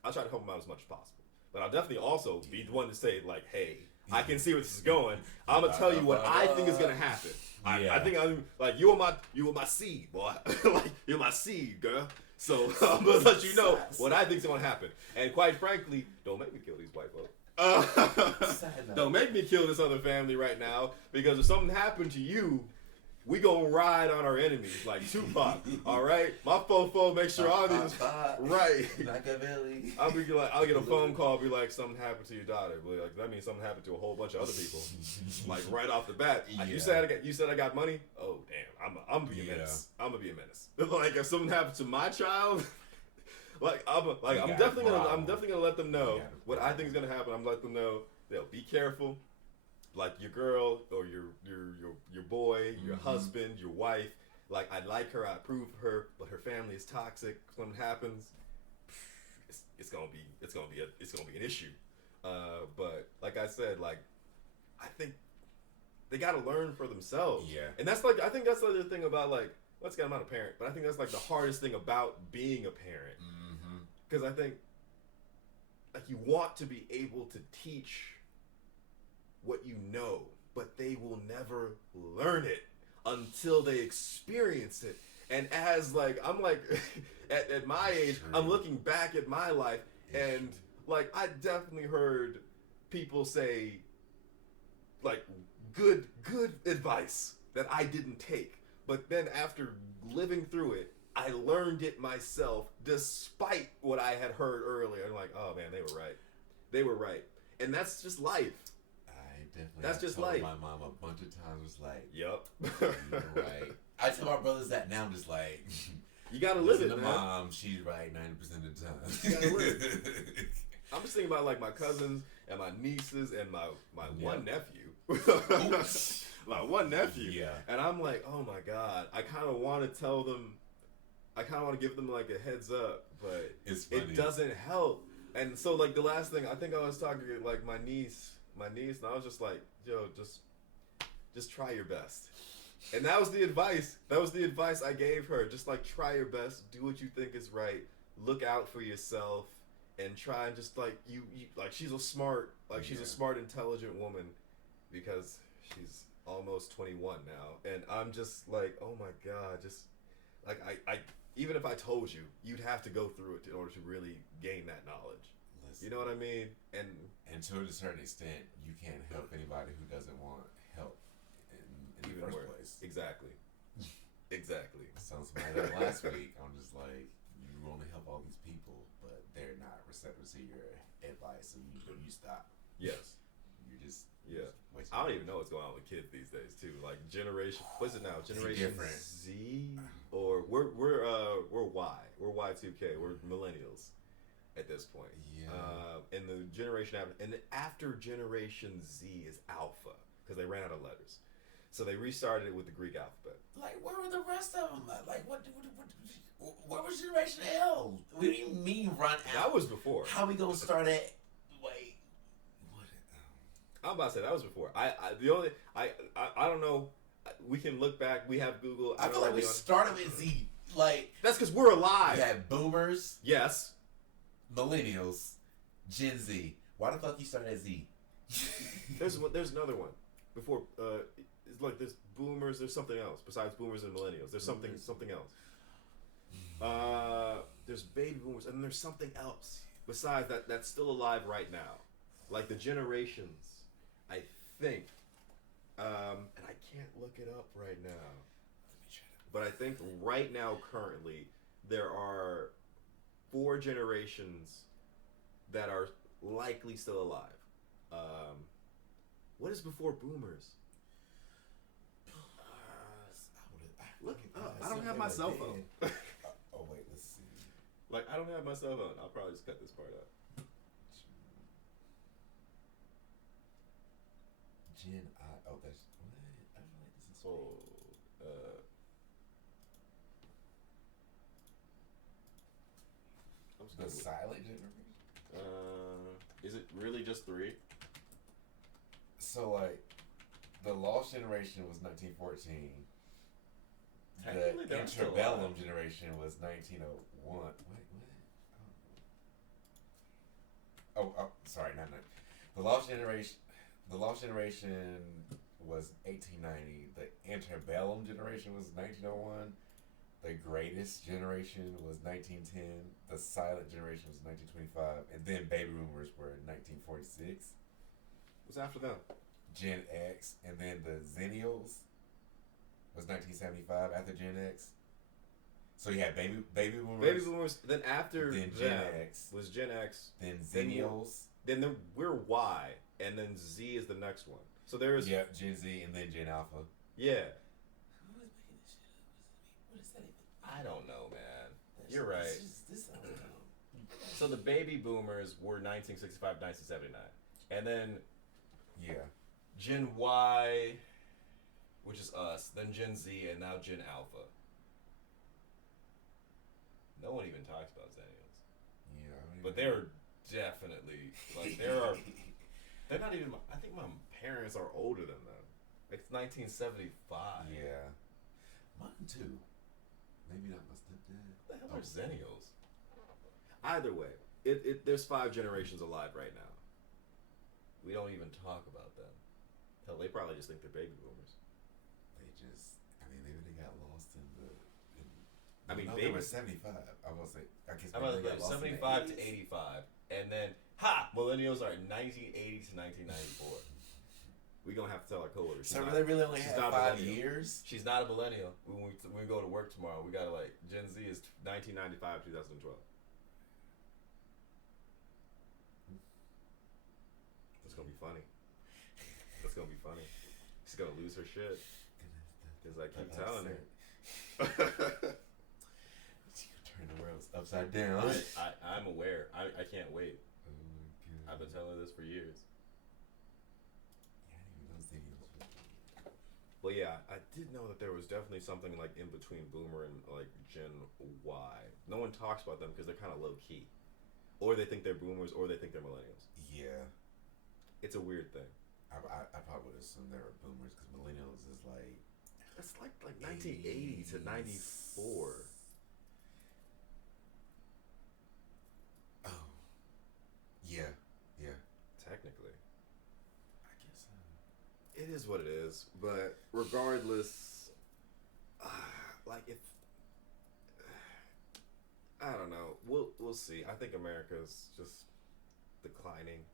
I'll try to help them out as much as possible. But I'll definitely also be the one to say, like, hey, I can see where this is going. I'm going to tell you what I think is going to happen. I think I'm, like, you are my seed, boy. Like, you're my seed, girl. So I'm going to let you know what I think is going to happen. And quite frankly, don't make me kill these white folks. Don't make me kill this other family right now, because if something happened to you, we gonna ride on our enemies like Tupac. All right, my fofo make sure all these right. I'll get a phone call, be like, something happened to your daughter. But like that means something happened to a whole bunch of other people. Like right off the bat, you said I got money. Oh damn, I'm gonna be a menace. I'm gonna be a menace. Like if something happened to my child. I'm definitely gonna let them know what I think is gonna happen. I'm gonna let them know. They'll be careful. Like your girl or your boy, your husband, your wife. Like I like her, I approve of her, but her family is toxic. Something happens, it's gonna be an issue. But like I said, like I think they gotta learn for themselves. Yeah. And that's like I think that's the other thing about like once again I'm not a parent, but I think that's like the hardest thing about being a parent. Because I think like you want to be able to teach what you know, but they will never learn it until they experience it. And as like I'm like at my age, I'm looking back at my life and like I definitely heard people say like good advice that I didn't take. But then after living through it, I learned it myself despite what I had heard earlier. I'm like, oh man, they were right. And that's just life. That's just life. My mom a bunch of times was like, "Yup, right." I tell my brothers that now. I'm just like, you gotta live it, man. Mom, she's right 90% of the time. You gotta live. I'm just thinking about like my cousins and my nieces and my one nephew. My one nephew. Yeah. And I'm like, oh my god, I kind of want to tell them. I kind of want to give them like a heads up, but it doesn't help. And so like the last thing, I think I was talking to like my niece, and I was just like, yo, just try your best. And that was the advice. That was the advice I gave her. Just like try your best, do what you think is right, look out for yourself, and try and just like you like she's a smart, intelligent woman, because she's almost 21 now, and I'm just like, oh my god, just like I even if I told you, you'd have to go through it in order to really gain that knowledge. Listen, You know what I mean? And to a certain extent, you can't help anybody who doesn't want help in the first place. Exactly. Exactly. Some somebody that last week, I'm just like, you want to help all these people, but they're not receptive to your advice, and you stop. Yes. You're just I don't even know what's going on with kids these days too. Like generation, what's it now? Generation Z, or we're Y. We're Y2K. We're millennials at this point. Yeah. And the generation after, and after Generation Z is Alpha, because they ran out of letters, so they restarted it with the Greek alphabet. Like, where were the rest of them? Like, what where was Generation L? What do you mean run out? That was before. How we gonna start at? Wait. I'm about to say that was before. I don't know. We can look back. We have Google. I feel like we started with Z. Like, that's because we're alive. We had boomers. Yes. Millennials. Gen Z. Why the fuck you started at Z? There's another one before. It's like there's boomers. There's something else besides boomers and millennials. There's something else. There's baby boomers, and then there's something else besides that that's still alive right now, like the generations. I think, and I can't look it up right now, but I think right now, currently, there are 4 generations that are likely still alive. What is before boomers? Look, I don't have my cell phone. Oh wait, let's see. Like, I don't have my cell phone. I'll probably just cut this part out. Gen I. Oh, that's what? I feel like this is. So, I'm just the gonna silent generation. Is it really just 3? So like, the lost generation was 1914. The interbellum generation was 1901. Wait, what? Oh, sorry, not. The lost generation. The lost generation was 1890. The interbellum generation was 1901. The greatest generation was 1910. The silent generation was 1925. And then baby boomers were 1946. What's after them? Gen X. And then the Zennials was 1975 after Gen X. So you had baby boomers. Baby boomers. Then after then Gen X was Gen X. Then Zennials. Then we're Y, and then Z is the next one. So there's Gen Z and then Gen Alpha. Yeah. Who is making this shit up? What is that even? I don't know, man. You're right. This sounds dumb. So the baby boomers were 1965 to 1979, and then Gen Y, which is us, then Gen Z, and now Gen Alpha. No one even talks about Zennials. Yeah, but they're definitely like they're not even. I think my parents are older than them. It's 1975. Yeah, mine too. Maybe not my stepdad. What the hell are Zennials? Either way, there's 5 generations alive right now. We don't even talk about them. Hell, they probably just think they're baby boomers. Maybe they got lost in the. They were 75. I was say, I guess. I'm about to say 75 to 85, and then millennials are 1980 to 1994. We gonna have to tell our coworkers. So they really only had 5 years. She's not a millennial. When we go to work tomorrow, we gotta Gen Z is 1995 2012. That's gonna be funny. That's gonna be funny. She's gonna lose her shit because I keep telling her. Turn the world upside down. I'm aware. I can't wait. Oh my god. I've been telling her this for years. Yeah, I didn't even know Zennials was. Well, yeah, I did know that there was definitely something like in between Boomer and like Gen Y. No one talks about them because they're kind of low key. or they think they're boomers, or they think they're millennials. Yeah. It's a weird thing. I probably would assume they were boomers because millennials is like. It's like 1980 to 94. Oh. Yeah. Yeah. Technically. I guess so. It is what it is, but regardless, like if I don't know, we'll see. I think America's just declining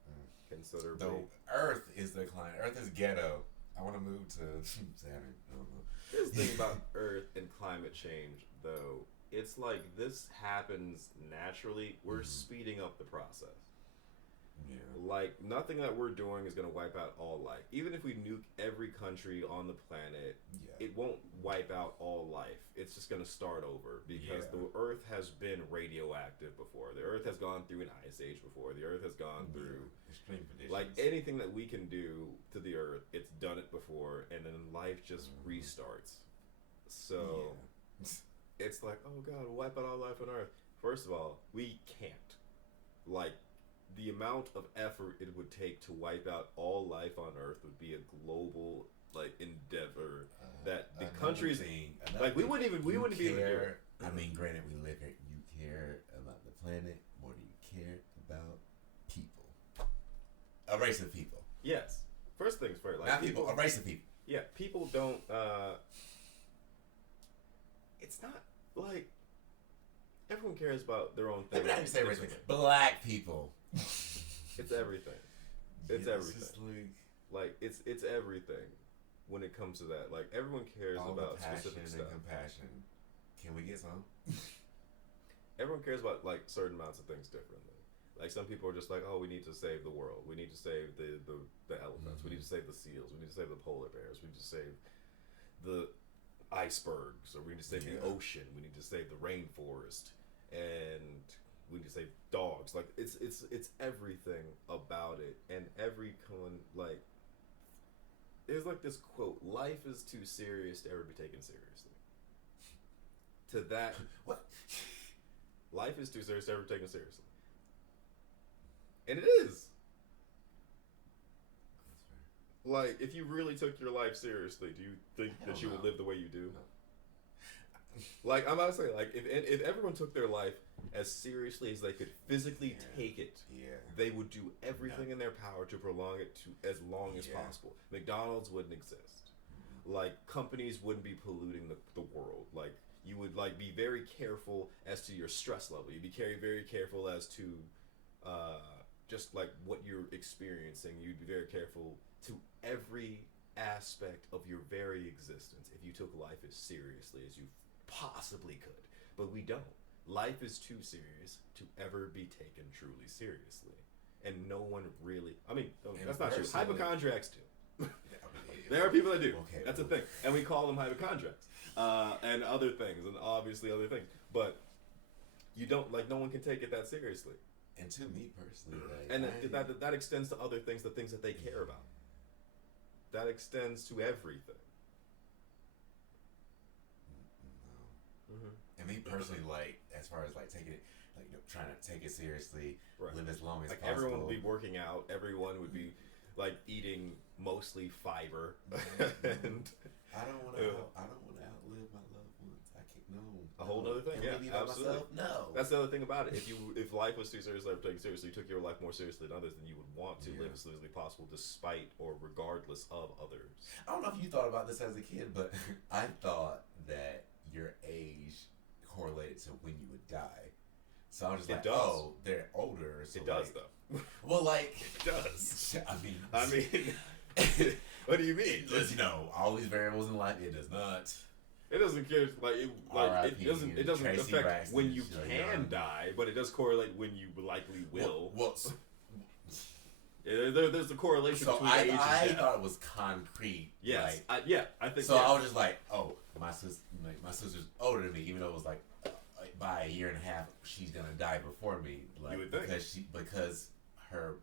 considerably. The Earth is declining. Earth is ghetto. I want to move to Saturn. I don't know. Here's the thing about Earth and climate change, though. It's like this happens naturally. We're speeding up the process. Yeah. Like, nothing that we're doing is going to wipe out all life. Even if we nuke every country on the planet, it won't wipe out all life. It's just going to start over because the Earth has been radioactive before. The Earth has gone through an ice age before. The Earth has gone through extreme conditions. Like, anything that we can do to the Earth, it's done it before, and then life just restarts. So, it's like, oh God, we'll wipe out all life on Earth. First of all, we can't. Like, the amount of effort it would take to wipe out all life on Earth would be a global like endeavor that the countries like we wouldn't be able to do it. I mean, granted, we live here. You care about the planet more than you care about people. A race of people. Yes. First things first. Like not people. A race of people. Yeah, people don't. It's not like everyone cares about their own thing. Maybe not even say race of people. Black people. It's everything. It's everything. Like it's everything when it comes to that. Like everyone cares all about the passion specific and stuff. Compassion. Can we get some? Everyone cares about like certain amounts of things differently. Like some people are just like, oh, we need to save the world. We need to save the elephants. We need to save the seals. We need to save the polar bears. We need to save the icebergs. Or we need to save the ocean. We need to save the rainforest. And we need to save dogs. Like it's everything about it, and everyone like there's like this quote: "Life is too serious to ever be taken seriously." To that, what? Life is too serious to ever be taken seriously, and it is. Like, if you really took your life seriously, do you think that you would live the way you do? No. Like, I'm about to say, like, if everyone took their life as seriously as they could physically take it, they would do everything in their power to prolong it to as long as possible. McDonald's wouldn't exist. Like, companies wouldn't be polluting the world. Like, you would, like, be very careful as to your stress level. You'd be very careful as to just, like, what you're experiencing. You'd be very careful to every aspect of your very existence if you took life as seriously as you possibly could, but we don't. Life is too serious to ever be taken truly seriously, and no one really. I mean, that's not true. Hypochondriacs do. There are people that do. Okay, that's a thing, and we call them hypochondriacs, and other things, and obviously other things. But you don't like. No one can take it that seriously. And to me personally, like, and that extends to other things, the things that they care about. That extends to everything. And me personally, like, as far as like taking it, like, you know, trying to take it seriously, live as long as possible. Everyone would be working out. Everyone would be like eating mostly fiber. And I don't want to outlive my loved ones. I can't. No. A whole other thing. Yeah, absolutely. Myself? No. That's the other thing about it. If life was too serious, like taken seriously, you took your life more seriously than others, then you would want to live as seriously as possible, despite or regardless of others. I don't know if you thought about this as a kid, but I thought that your age correlated to when you would die. So I was just oh, they're older. So it does, though. Well, like it does. I mean, what do you mean? You know, all these variables in life, it does not. It doesn't care. It doesn't affect when you can die, but it does correlate when you likely will. There's a correlation between age and death. I thought it was concrete. Yes. Like, I think so. I was just like, oh, my sister's older than me, even though it was like by a year and a half, she's gonna die before me. Like, you would think. because her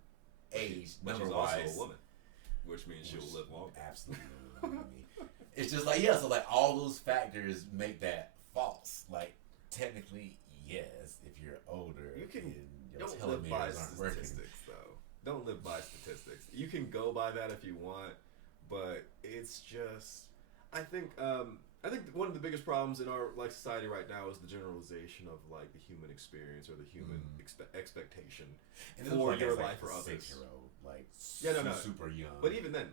age, but she's also a woman, which means she'll live longer. Absolutely longer than me. It's just like, so like all those factors make that false. Like, technically, yes, if you're older, you can. Don't live by telomeres aren't working. statistics, though. Don't live by statistics. You can go by that if you want, but it's just. I think one of the biggest problems in our society right now is the generalization of the human experience or the human expectation for your life or others. 6-year-old, super young. But even then,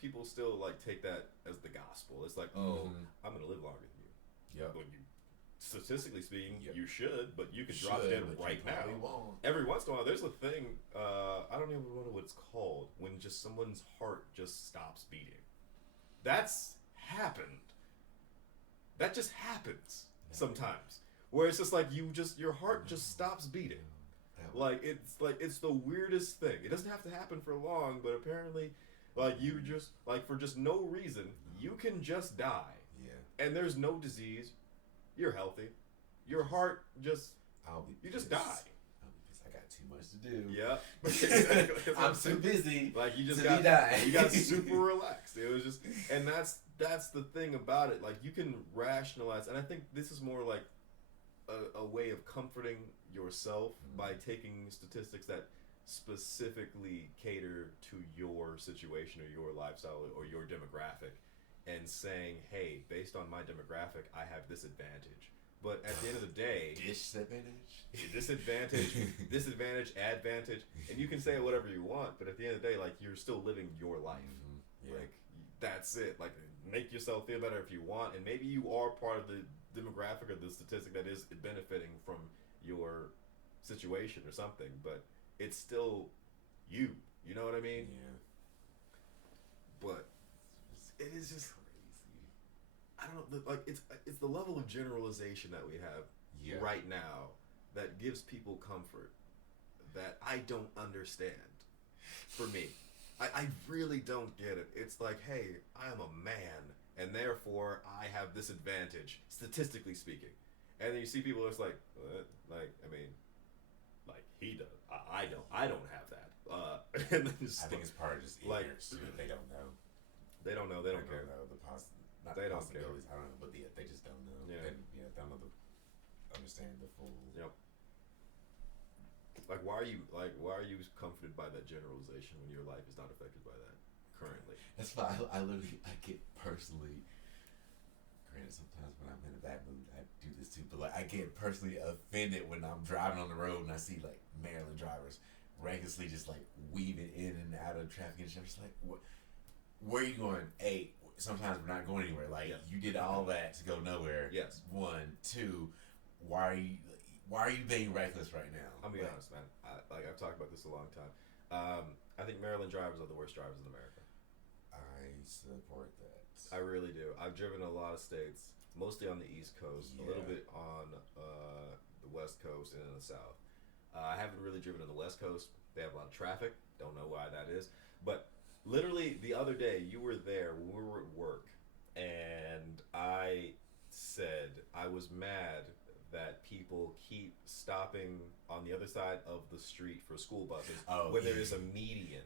people still take that as the gospel. It's like, oh, I'm gonna live longer than you. Yeah. Well, statistically speaking, you should, but you could drop dead right now. Won't. Every once in a while, there's a thing. I don't even know what it's called when just someone's heart just stops beating. That's happened. That just happens sometimes, where it's just your heart just stops beating. It's the weirdest thing. It doesn't have to happen for long, but apparently, you just for just no reason, you can just die. Yeah. And there's no disease. You're healthy. Your heart just you just die. I got too much to do. Yeah. I'm too busy. You just you got super relaxed. It was just, and that's the thing about it. You can rationalize, and I think this is more a way of comforting yourself by taking statistics that specifically cater to your situation or your lifestyle or your demographic, and saying, hey, based on my demographic, I have this advantage. But at the end of the day, disadvantage, advantage, and you can say whatever you want, but at the end of the day, you're still living your life. That's it. Make yourself feel better if you want, and maybe you are part of the demographic or the statistic that is benefiting from your situation or something, but it's still you. You know what I mean? Yeah. But it is just crazy. I don't know. It's the level of generalization that we have right now that gives people comfort that I don't understand. For me, I really don't get it. It's hey, I am a man, and therefore I have this advantage, statistically speaking. And then you see people that's he does. I don't have that. And then I think it's part of just ignorance too. They don't know. They don't know. They don't care. Know the they don't possibilities. Care. I don't know, but they just don't know. Yeah. They don't know understand the full. Yep. Why are you comforted by that generalization when your life is not affected by that currently? That's why I get personally. Granted, sometimes when I'm in a bad mood, I do this too. But I get personally offended when I'm driving on the road and I see Maryland drivers recklessly just weaving in and out of traffic and shit. I'm just where are you going? Hey, sometimes we're not going anywhere. You did all that to go nowhere. Yes. 1, 2. Why are you being reckless right now? I'll be honest, man. I've talked about this a long time. I think Maryland drivers are the worst drivers in America. I support that. I really do. I've driven a lot of states, mostly on the East Coast, a little bit on the West Coast and in the South. I haven't really driven on the West Coast. They have a lot of traffic. Don't know why that is. But literally the other day, you were there when we were at work, and I said I was mad that people keep stopping on the other side of the street for school buses when there is a median.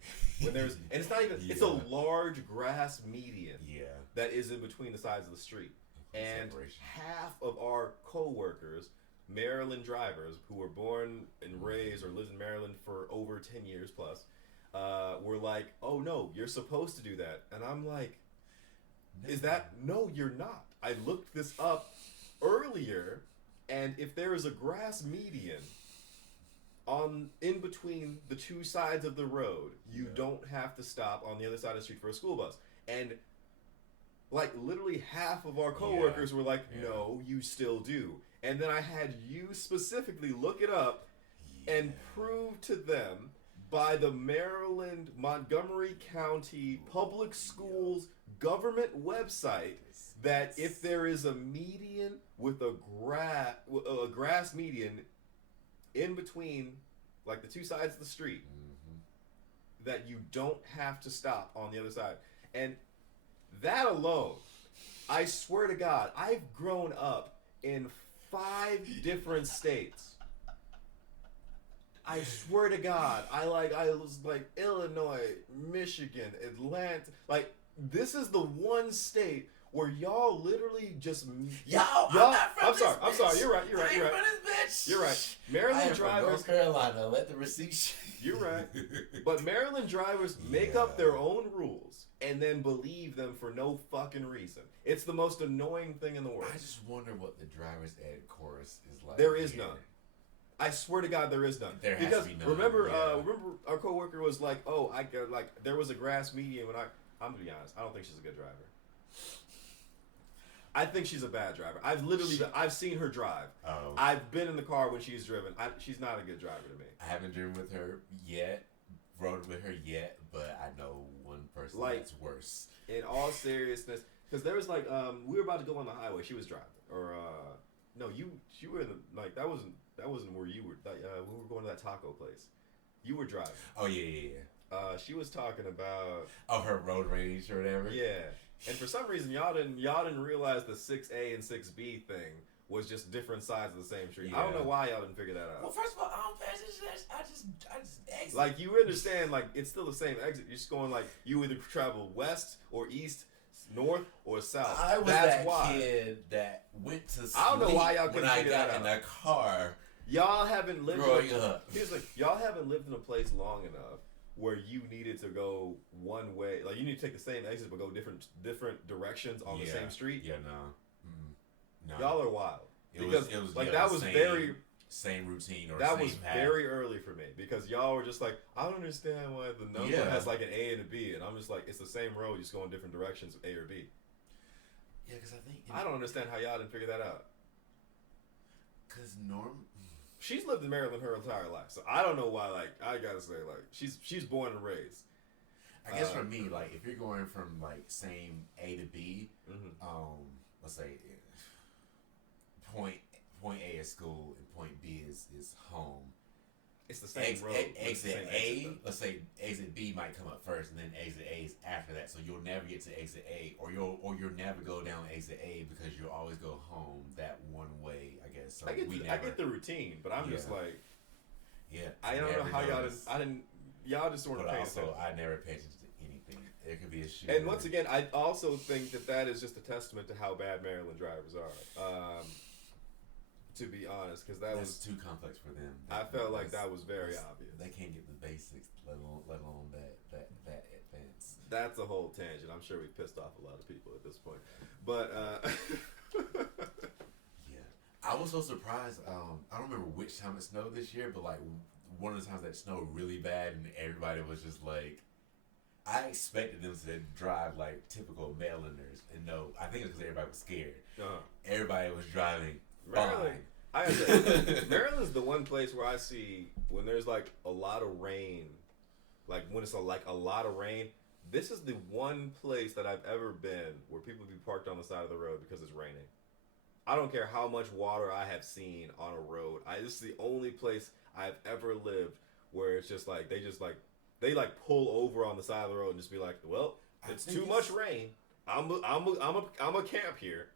And it's not even, it's a large grass median that is in between the sides of the street. And half of our co-workers, Maryland drivers who were born and raised or lived in Maryland for over 10 years plus, were like, oh no, you're supposed to do that. And I'm like, no, you're not. I looked this up earlier, and if there is a grass median in between the two sides of the road, you don't have to stop on the other side of the street for a school bus. And literally half of our coworkers were like, no, you still do. And then I had you specifically look it up and prove to them by the Maryland Montgomery County Public Schools government website that if there is a median with a grass median in between the two sides of the street, that you don't have to stop on the other side. And that alone, I swear to God, I've grown up in 5 different states. I swear to God, I was Illinois, Michigan, Atlanta. This is the one state where y'all literally just I'm sorry. bitch. I'm sorry. You're right. I ain't from this bitch. You're right. I Maryland am from drivers. North Carolina. Let the receipt. You're right. But Maryland drivers make up their own rules and then believe them for no fucking reason. It's the most annoying thing in the world. I just wonder what the driver's ed course is like. There is none. I swear to God, there is none. There has because to be none. remember our coworker was like, "Oh, I got like there was a grass median when I'm gonna be honest. I don't think she's a good driver. I think she's a bad driver. I've seen her drive. Oh. I've been in the car when she's driven. She's not a good driver to me. I haven't driven with her yet, rode with her yet, but I know one person that's worse. In all seriousness, because there was like we were about to go on the highway. She was driving, or no, you were in the like that wasn't where you were. We were going to that taco place. You were driving. Oh yeah. She was talking about her road rage or whatever. Yeah. And for some reason, y'all didn't realize the 6A and 6B thing was just different sides of the same street. Yeah. I don't know why y'all didn't figure that out. Well, first of all, I don't pay attention. I just exit. Like, you understand, like, it's still the same exit. You're just going, like, you either travel west or east, north or south. I was that kid that went to sleep. I don't know why y'all couldn't figure that out. In that car. Y'all haven't lived growing up. Here's like, y'all haven't lived in a place long enough where you needed to go one way, like you need to take the same exit but go different directions on the same street. Yeah, no. Y'all are wild. It was like that was same routine or that same was path. Very early for me because y'all were just like, I don't understand why the number has like an A and a B, and I'm just like, it's the same road, you just go in different directions, A or B. Yeah, because I think I don't understand how y'all didn't figure that out. Because she's lived in Maryland her entire life, so I don't know why. Like, I gotta say, like, she's born and raised. I guess for me, like, if you're going from like same A to B, let's say point A is school and point B is home. It's the same road. Exit A, let's say exit B might come up first, and then exit A is after that. So you'll never get to exit A, or you'll never go down exit A because you'll always go home that one way. I guess. So I get the routine, but I'm just like, I don't know how y'all just weren't paying attention. I never paid attention to anything. There could be a shoe. And once again, I also think that is just a testament to how bad Maryland drivers are. To be honest, because was too complex for them. I felt like that was very obvious. They can't get the basics, let alone that advance. That's a whole tangent. I'm sure we pissed off a lot of people at this point. But yeah, I was so surprised. I don't remember which time it snowed this year, but like one of the times that snowed really bad, and everybody was just like, I expected them to drive like typical Marylanders, and no, I think it was because everybody was scared. Everybody was driving. Maryland, Maryland's the one place where I see when there's like a lot of rain, like when it's a lot of rain. This is the one place that I've ever been where people be parked on the side of the road because it's raining. I don't care how much water I have seen on a road. This is the only place I've ever lived where it's just like they pull over on the side of the road and just be like, well, it's too much rain. I'm a camp here.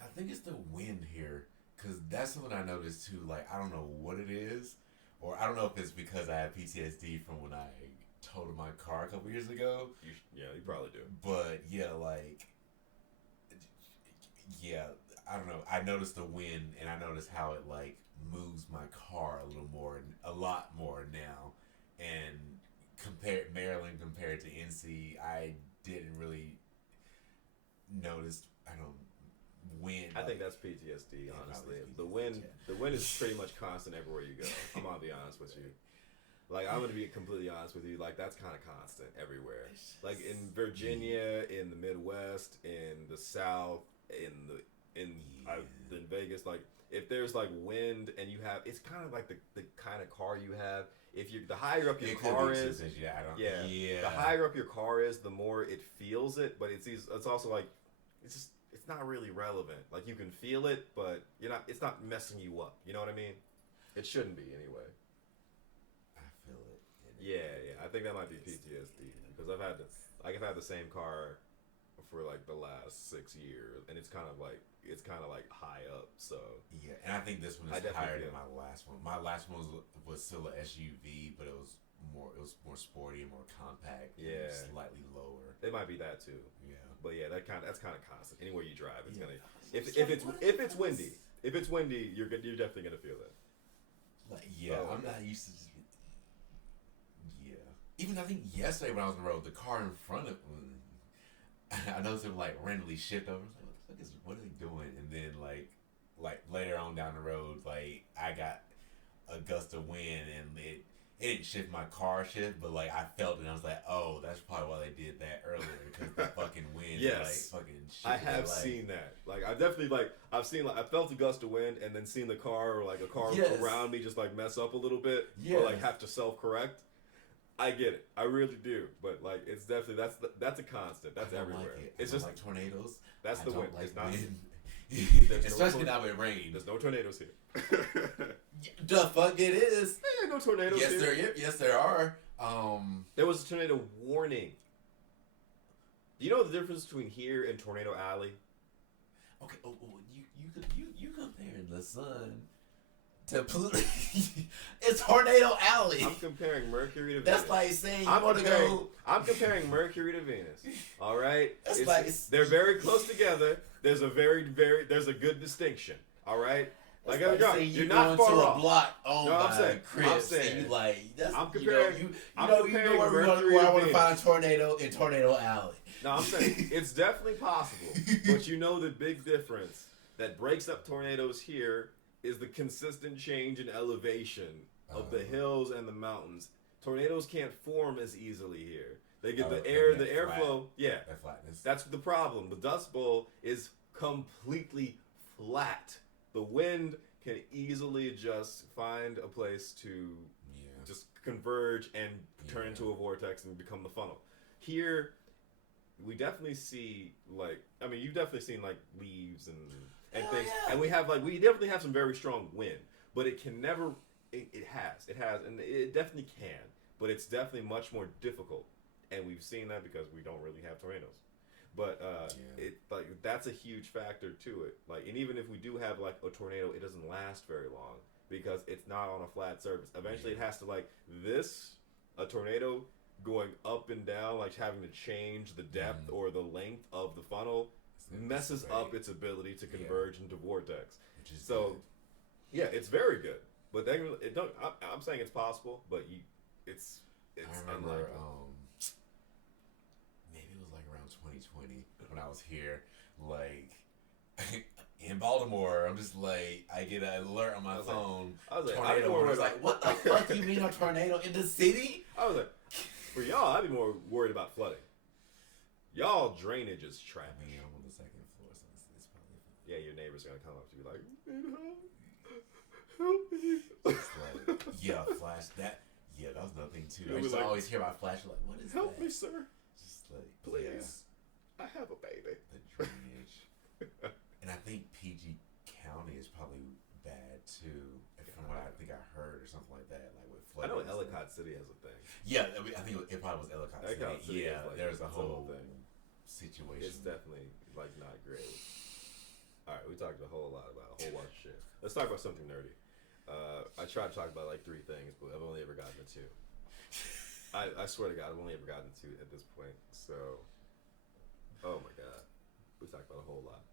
I think it's the wind here, because that's something I noticed too. Like, I don't know what it is, or I don't know if it's because I have PTSD from when I totaled my car a couple years ago. You probably do. But I don't know. I noticed the wind, and I noticed how it like moves my car a lot more now. And Maryland compared to NC, I didn't really notice. Wind. I think that's PTSD, honestly. The wind is pretty much constant everywhere you go. I'm gonna be honest with you. Like, I'm gonna be completely honest with you. Like, that's kind of constant everywhere. Like in Virginia, in the Midwest, in the South, in Vegas. Like, if there's like wind and you have, it's kind of like the kind of car you have. The higher up your car is, the higher up your car is, the more it feels it. But it's also like it's not really relevant. Like, you can feel it, but it's not messing you up. You know what I mean? It shouldn't be anyway. I feel it. Yeah. I think that might be PTSD because I've had the same car for like the last 6 years, and it's kind of like high up. So yeah, and I think this one is higher than my last one. My last one was still an SUV, but it was more sporty and more compact. Yeah. And slightly lower. It might be that too. Yeah. But yeah, that's kind of constant. Anywhere you drive, it's gonna. If it's windy, you're definitely gonna feel it. Like I'm not used to. Even I think yesterday when I was on the road, the car in front of me, I noticed it like randomly shift over. I was like, what are they doing? And then like later on down the road, like I got a gust of wind and it didn't shift my car shift, but like I felt it and I was like, oh, that's probably why they did that earlier because the fucking wind like fucking shit. I have seen that. Like I definitely I felt a gust of wind and then seen the car or like a car around me just like mess up a little bit or like have to self-correct. I get it. I really do. But like it's definitely that's a constant. That's everywhere. Like it. It's just like tornadoes. That's the wind. Like it's not wind. Especially now with rain. There's no tornadoes here. The fuck it is. There ain't no tornadoes here. Yes, there are. There was a tornado warning. Do you know the difference between here and Tornado Alley? Okay. You come there in the sun. It's Tornado Alley. I'm comparing Mercury to That's Venus. like saying you want to go. I'm comparing Mercury to Venus. All right, they're very close together. There's a there's a good distinction. All right, like you're not far off. A block on I'm saying you like. That's, I'm comparing. You know where I want to find a tornado in Tornado Alley. No, I'm saying it's definitely possible, but you know the big difference that breaks up tornadoes here is the consistent change in elevation of the hills and the mountains. Tornadoes can't form as easily here. They get the airflow. Yeah, that flatness. That's the problem. The Dust Bowl is completely flat. The wind can easily just find a place to just converge and turn into a vortex and become the funnel. Here, we definitely see you've definitely seen like leaves and things, and we definitely have some very strong wind, but it can never. It has, and it definitely can, but it's definitely much more difficult, and we've seen that because we don't really have tornadoes. But that's a huge factor to it. Like, and even if we do have like a tornado, it doesn't last very long because it's not on a flat surface. Eventually, it has to a tornado going up and down, like having to change the depth or the length of the funnel. Messes up its ability to converge into vortex. It's very good. But I'm saying it's possible, but it's. I remember maybe it was like around 2020 when I was here, like in Baltimore. I'm just like I get an alert on my phone. I was like, tornado. I was like, what the fuck? You mean a tornado in the city? I was like, for y'all, I'd be more worried about flooding. Y'all drainage is trash. I mean, I'm on the second floor, so it's probably. Yeah, your neighbor's gonna come up to you like, help me. It's like, flash that. Yeah, that was another thing too. I used to always hear about flash. Like, what is help that? me, sir. Just like, please. I have a baby. The drainage. And I think PG County is probably bad too, from what I think I heard or something like that. Like with flooding. I know Ellicott City has a thing. Yeah, I think it probably was Ellicott City. Yeah, there's a whole thing. Situation. It's definitely like not great. All right, we talked a whole lot about a whole bunch of shit. Let's talk about something nerdy. I tried to talk about like 3 things, but I've only ever gotten to 2. I swear to God, I've only ever gotten to 2 at this point. So, oh my God, we talked about a whole lot.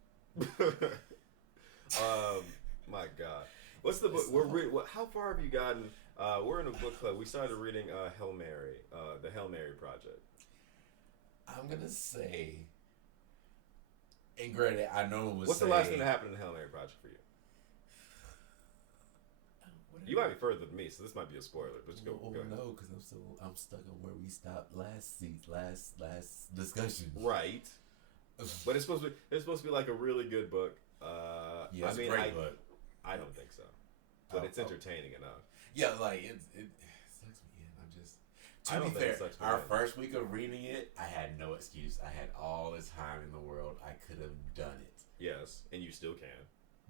My God, what's the book? How far have you gotten? We're in a book club. We started reading Hail Mary, the Hail Mary Project. I'm gonna say, and granted, I know it was. What's the last thing that happened in the Hail Mary Project for you? You might be further than me, so this might be a spoiler. But just go ahead. No, because I'm stuck on where we stopped last discussion. Right, but it's supposed to be like a really good book. Yeah, it's a great book. I don't think so, but it's entertaining enough. Yeah, like it sucks me in. I'm just. To be fair, our first week of reading it, I had no excuse. I had all the time in the world. I could have done it. Yes, and you still can.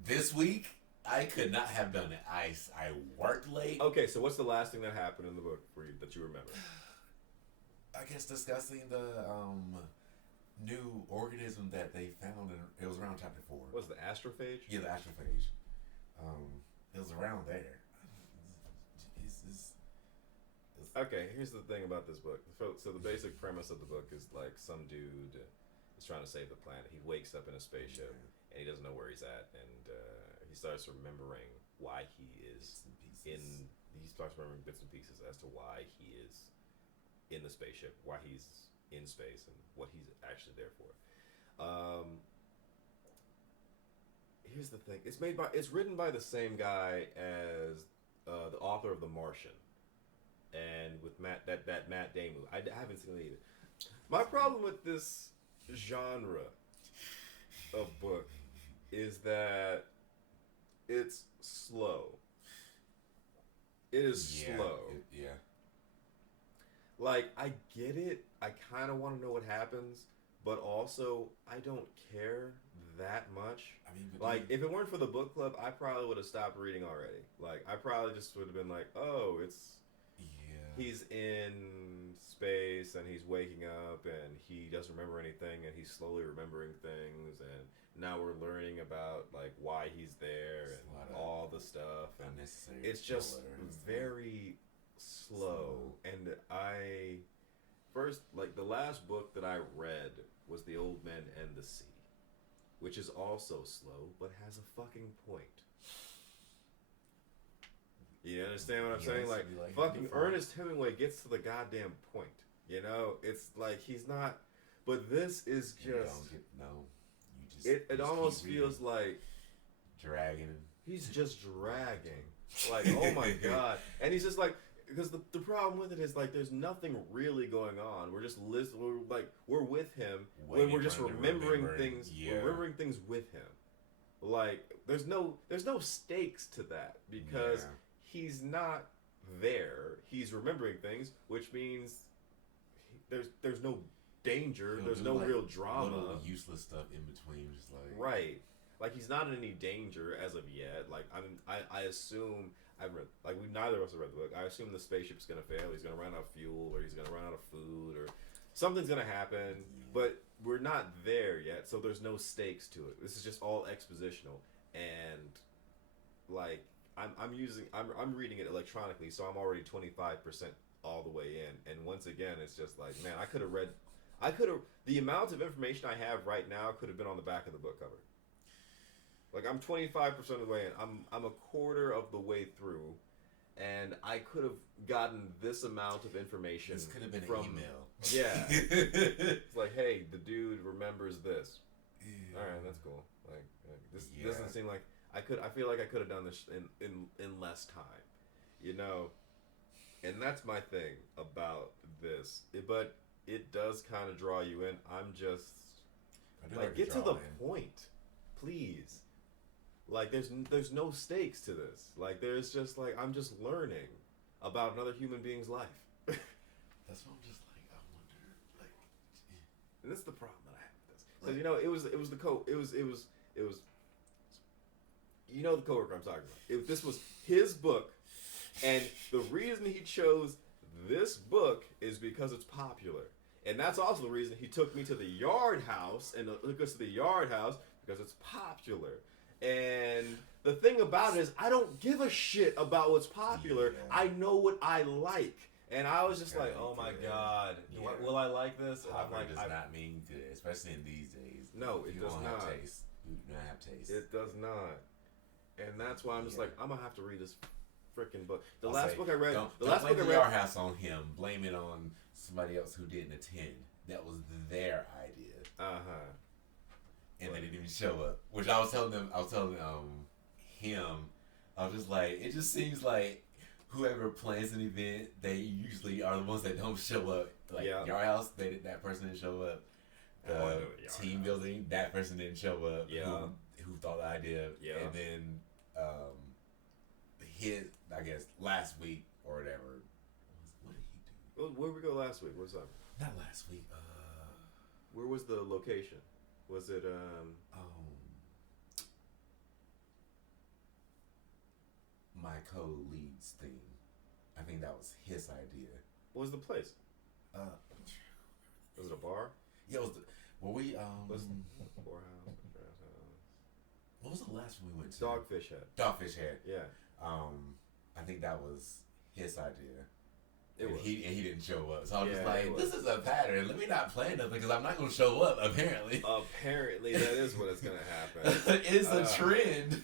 This week, I could not have done it. I worked late. Okay, so what's the last thing that happened in the book for you that you remember? I guess discussing the new organism that they found, and it was around chapter 4. Was the astrophage? Yeah, the astrophage. It was around there. Okay, here's the thing about this book. So the basic premise of the book is like some dude is trying to save the planet. He wakes up in a spaceship and he doesn't know where he's at, and he starts remembering why he is in. He starts remembering bits and pieces as to why he is in the spaceship, why he's in space, and what he's actually there for. Here's the thing. It's written by the same guy as the author of The Martian, and with that Matt Damon. I haven't seen it either. My problem with this genre of book is that it's slow. It is slow. Yeah. Like, I get it. I kind of want to know what happens, but also I don't care that much. I mean, like, if it weren't for the book club, I probably would have stopped reading already. Like, I probably just would have been like, oh, he's in space and he's waking up and he doesn't remember anything and he's slowly remembering things, and now we're learning about like why he's there and all the stuff, and it's just very slow. And I first, like, the last book that I read was The Old Men and the Sea, which is also slow but has a fucking point. You understand what I'm saying? Like fucking Ernest Hemingway gets to the goddamn point. You know, it's like he's not. But this is just. It almost feels like dragging. He's just dragging. Like, oh my god. And he's just like, because the problem with it is like there's nothing really going on. We're just we're with him when we're just remembering things. Yeah. We're remembering things with him. Like there's no stakes to that because he's not there. He's remembering things, which means there's no danger. There's no real drama. Little useless stuff in between, just like right. Like he's not in any danger as of yet. Like I assume neither of us have read the book. I assume the spaceship's gonna fail. He's gonna run out of fuel, or he's gonna run out of food, or something's gonna happen. But we're not there yet, so there's no stakes to it. This is just all expositional, and like I'm reading it electronically, so I'm already 25% all the way in. And once again, it's just like, man, the amount of information I have right now could have been on the back of the book cover. Like I'm 25% of the way in. I'm a quarter of the way through, and I could have gotten this amount of information. This could have been from an email. Yeah. It's like, hey, the dude remembers this. Yeah. All right, that's cool. Like this doesn't seem like I feel like I could have done this in less time, you know. And that's my thing about this. But it does kind of draw you in. I'm just like, get to the point, please. Like there's no stakes to this. Like there's just like I'm just learning about another human being's life. That's what I'm just like. I wonder, like, and that's the problem that I have with this. Because you know it was you know the coworker I'm talking about. This was his book, and the reason he chose this book is because it's popular. And that's also the reason he took me to the Yard House, and took us to the Yard House because it's popular. And the thing about it is, I don't give a shit about what's popular. Yeah. I know what I like. And I was just like, oh my god, will I like this? Popular does not mean good, especially in these days. No, it does not. Have taste. You do not have taste. It does not. And that's why I'm just like, I'm gonna have to read this freaking book. The last book I read, don't blame the Yard House on him. Blame it on somebody else who didn't attend. That was their idea. And they didn't even show up. Which I was telling him, I was just like, it just seems like whoever plans an event, they usually are the ones that don't show up. Like Yard House, that person didn't show up. Team building, that person didn't show up. Yeah. Who thought the idea? Yeah. And then I guess last week or whatever. What did he do? Where did we go last week? What's up? Not last week. Where was the location? Was it my co-lead's thing? I think that was his idea. What was the place? Was it a bar? Yeah, it was. Was it whorehouse? What was the last one we went to? Dogfish Head. Dogfish Head. Yeah. I think that was his idea. he didn't show up. So I was Yeah, just like, this is a pattern. Let me not plan nothing because I'm not gonna show up. Apparently, that is what is gonna happen. It's a trend.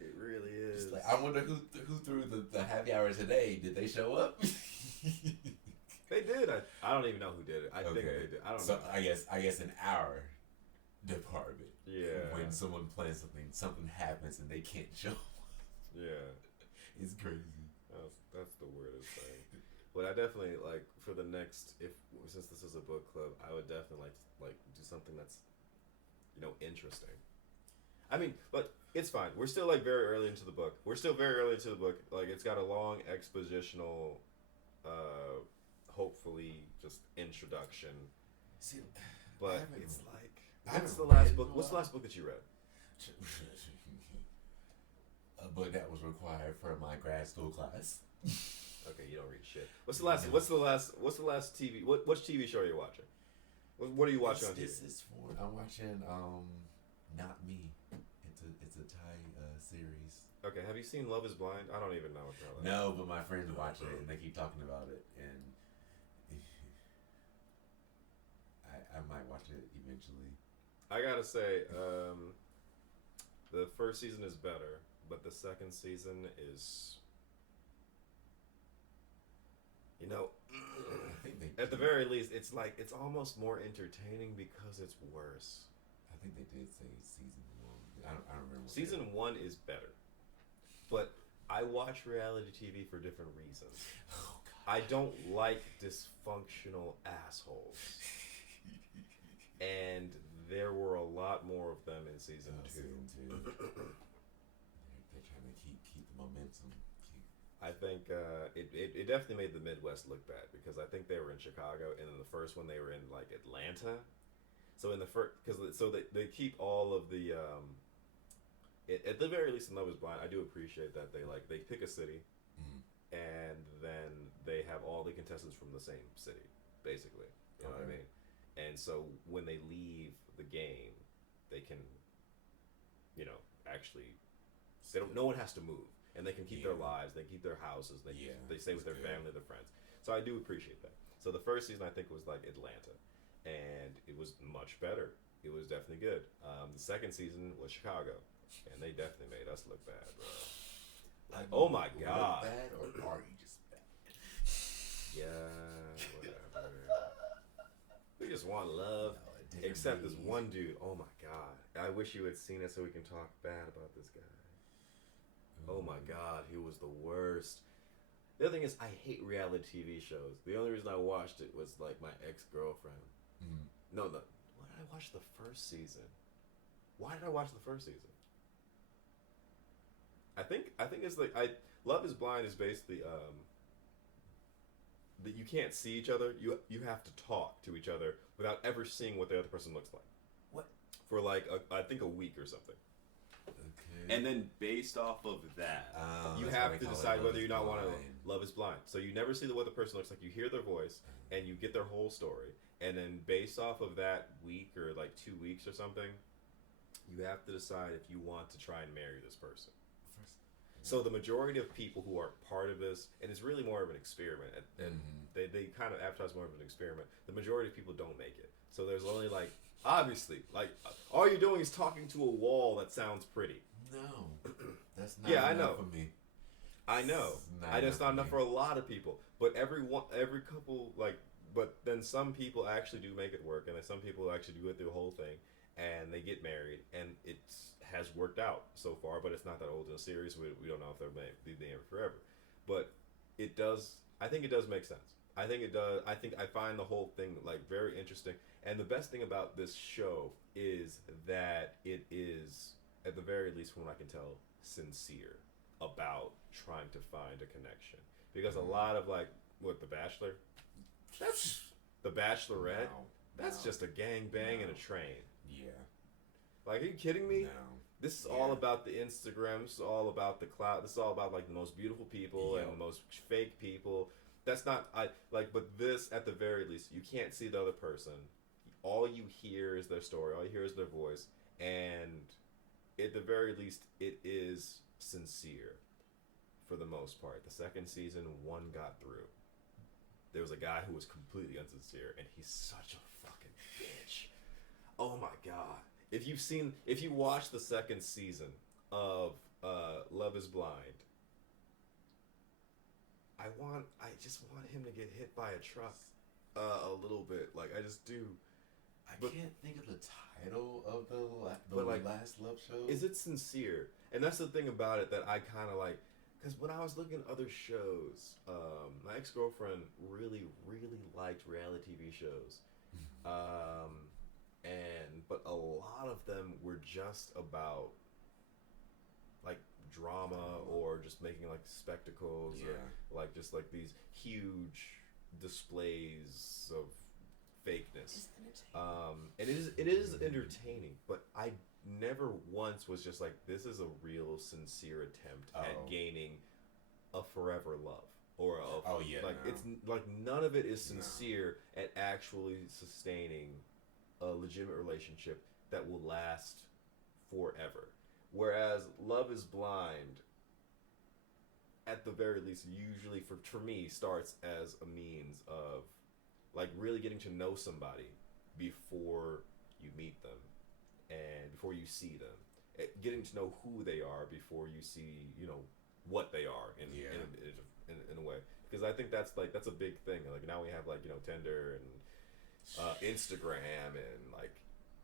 It really is. Like, I wonder who threw the happy hour today. Did they show up? They did. I don't even know who did it. I think they did. I don't know. I guess in our department, when someone plans something happens and they can't show up. Yeah, it's crazy. That's the weirdest thing. But I definitely like for the next since this is a book club, I would definitely like do something that's interesting. I mean, but it's fine. We're still like very early into the book. Like it's got a long expositional, hopefully just introduction. See, but it's like what's the last book? What's the last book that you read? A book that was required for my grad school class. Okay, you don't read shit. What's the last TV? Which TV show are you watching? What are you watching on TV? I'm watching Not Me. It's a Thai series. Okay, have you seen Love Is Blind? I don't even know what the hell that is. No, but my friends watch it and they keep talking about it, and I might watch it eventually. I gotta say, the first season is better, but the second season is, at the very least, it's almost more entertaining because it's worse. I think they did say season 1. I don't remember. Season 1 is better, but I watch reality TV for different reasons. Oh, God. I don't like dysfunctional assholes, and there were a lot more of them in season 2. Season 2. They're trying to keep the momentum. I think it definitely made the Midwest look bad because I think they were in Chicago, and in the first one they were in like Atlanta. So in the first, they keep all of the at the very least in Love Is Blind, I do appreciate that they pick a city, and then they have all the contestants from the same city, basically. You know what I mean? And so when they leave the game, they can, actually, no one has to move. And they can keep their lives, they keep their houses, they stay with their family, their friends. So I do appreciate that. So the first season I think was like Atlanta, and it was much better. It was definitely good. The second season was Chicago, and they definitely made us look bad, bro. Like, oh my God. Bad, or are you just bad? Yeah, whatever. We just want love. Except this one dude. Oh my God. I wish you had seen it so we can talk bad about this guy. Oh my God, he was the worst. The other thing is, I hate reality TV shows. The only reason I watched it was like my ex-girlfriend. No, why did I watch the first season? Why did I watch the first season? I think it's like Love Is Blind is basically that you can't see each other. You have to talk to each other without ever seeing what the other person looks like. What? For like I think a week or something. Okay. And then based off of that, you have to decide whether you not want to Love Is Blind. So you never see what the person looks like. You hear their voice and you get their whole story. And then based off of that week or like 2 weeks or something, you have to decide if you want to try and marry this person. So the majority of people who are part of this, and it's really more of an experiment, and they kind of advertise more of an experiment, the majority of people don't make it. So there's only like, obviously, like, all you're doing is talking to a wall that sounds pretty. No, that's not enough for me. I know. It's not enough for a lot of people. But every couple, like, but then some people actually do make it work, and then some people actually do it through the whole thing, and they get married, and it has worked out so far, but it's not that old in a series. We don't know if they'll be married forever. But it does, I think it does make sense. I think it does. I think I find the whole thing like very interesting. And the best thing about this show is that it is, at the very least from what I can tell, sincere about trying to find a connection. Because a lot of like, The Bachelor? That's The Bachelorette? That's just a gangbang and a train. Yeah. Like, are you kidding me? No. This is all about the Instagram. This is all about the cloud. This is all about like the most beautiful people and the most fake people. That's not but this at the very least, you can't see the other person. All you hear is their story. All you hear is their voice, and at the very least, it is sincere for the most part. The second season, one got through. there was a guy who was completely insincere, and he's such a fucking bitch. Oh my god! If you watch the second season of Love Is Blind, I just want him to get hit by a truck a little bit. Like I just do. I can't think of the title of the like, last love show. Is it sincere? And that's the thing about it that I kind of like. Because when I was looking at other shows, my ex-girlfriend really, really liked reality TV shows. But a lot of them were just about like drama or just making like spectacles or like just like these huge displays of fakeness. And it is entertaining, but I never once was just like, this is a real sincere attempt at gaining a forever love or it's like none of it is sincere at actually sustaining a legitimate relationship that will last forever. Whereas Love Is Blind, at the very least, usually for me starts as a means of like really getting to know somebody before you meet them and before you see them, getting to know who they are before you see what they are in a way, because I think that's a big thing. Like now we have like Tinder and Instagram and like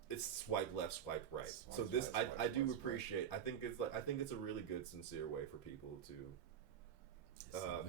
it's swipe left, swipe right. So this I do appreciate. I think it's a really good sincere way for people to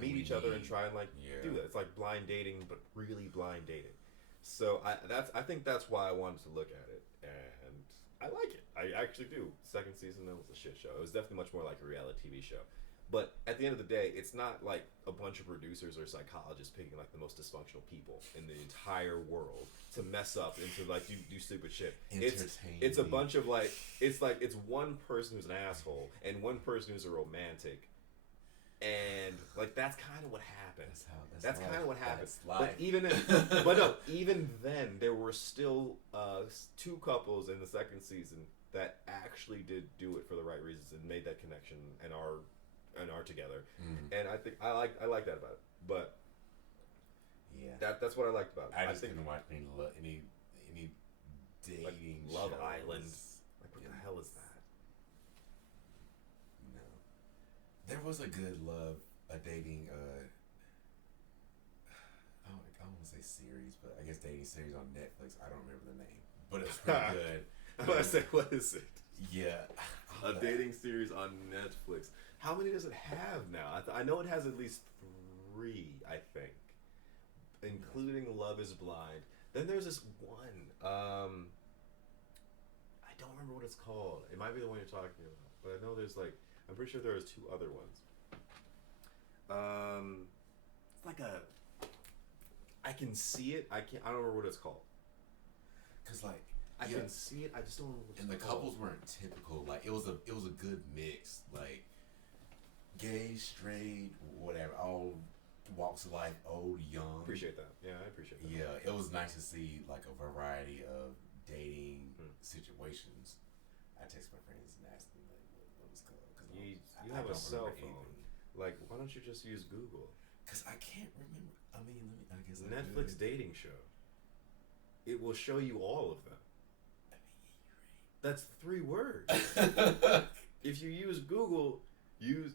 meet each other and try and like do that. It's like blind dating, but really blind dating. So I think that's why I wanted to look at it, and I like it. I actually do. Second season, that was a shit show. It was definitely much more like a reality TV show. But at the end of the day, it's not like a bunch of producers or psychologists picking like the most dysfunctional people in the entire world to mess up and to like do stupid shit. It's a bunch of like it's one person who's an asshole and one person who's a romantic, and like that's kind of what happens. That's kind of what happens. But even then, there were still two couples in the second season that actually did do it for the right reasons and made that connection and are together. And I think I like that about it. But that's what I liked about it. I just didn't watch any dating like Love shows. Island. Like what the hell is that? No, there was a good dating. I don't want to say series, but I guess dating series on Netflix. I don't remember the name, but it's pretty good. I say, what is it? Yeah, a dating series on Netflix. How many does it have now? I know it has at least 3, I think, including Love Is Blind. Then there's this one. I don't remember what it's called. It might be the one you're talking about, but I know there's like I'm pretty sure there's 2 other ones. It's like I can see it. I don't remember what it's called. Cause like I can see it. I just don't remember what it's called. And the couples weren't typical. Like it was a good mix. Like gay, straight, whatever, all walks of life, old, young. Appreciate that. Yeah, I appreciate that. Yeah, it was nice to see like a variety of dating situations. I text my friends and ask them like what it's called. Cause you have a cell phone. Like, why don't you just use Google? Cause I can't remember. I mean, I guess Netflix dating show. It will show you all of them. I mean, you're right. That's 3 words. If you use Google,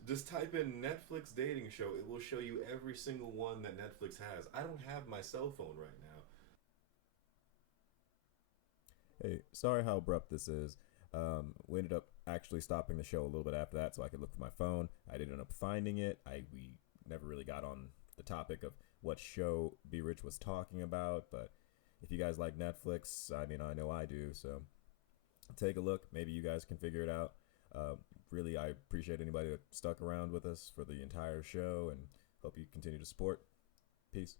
just type in Netflix dating show. It will show you every single one that Netflix has. I don't have my cell phone right now. Hey, sorry how abrupt this is. We ended up actually stopping the show a little bit after that so I could look for my phone. I didn't end up finding it. We never really got on the topic of what show Be Rich was talking about, but if you guys like Netflix, I mean, I know I do, so take a look. Maybe you guys can figure it out. Really, I appreciate anybody that stuck around with us for the entire show and hope you continue to support. Peace.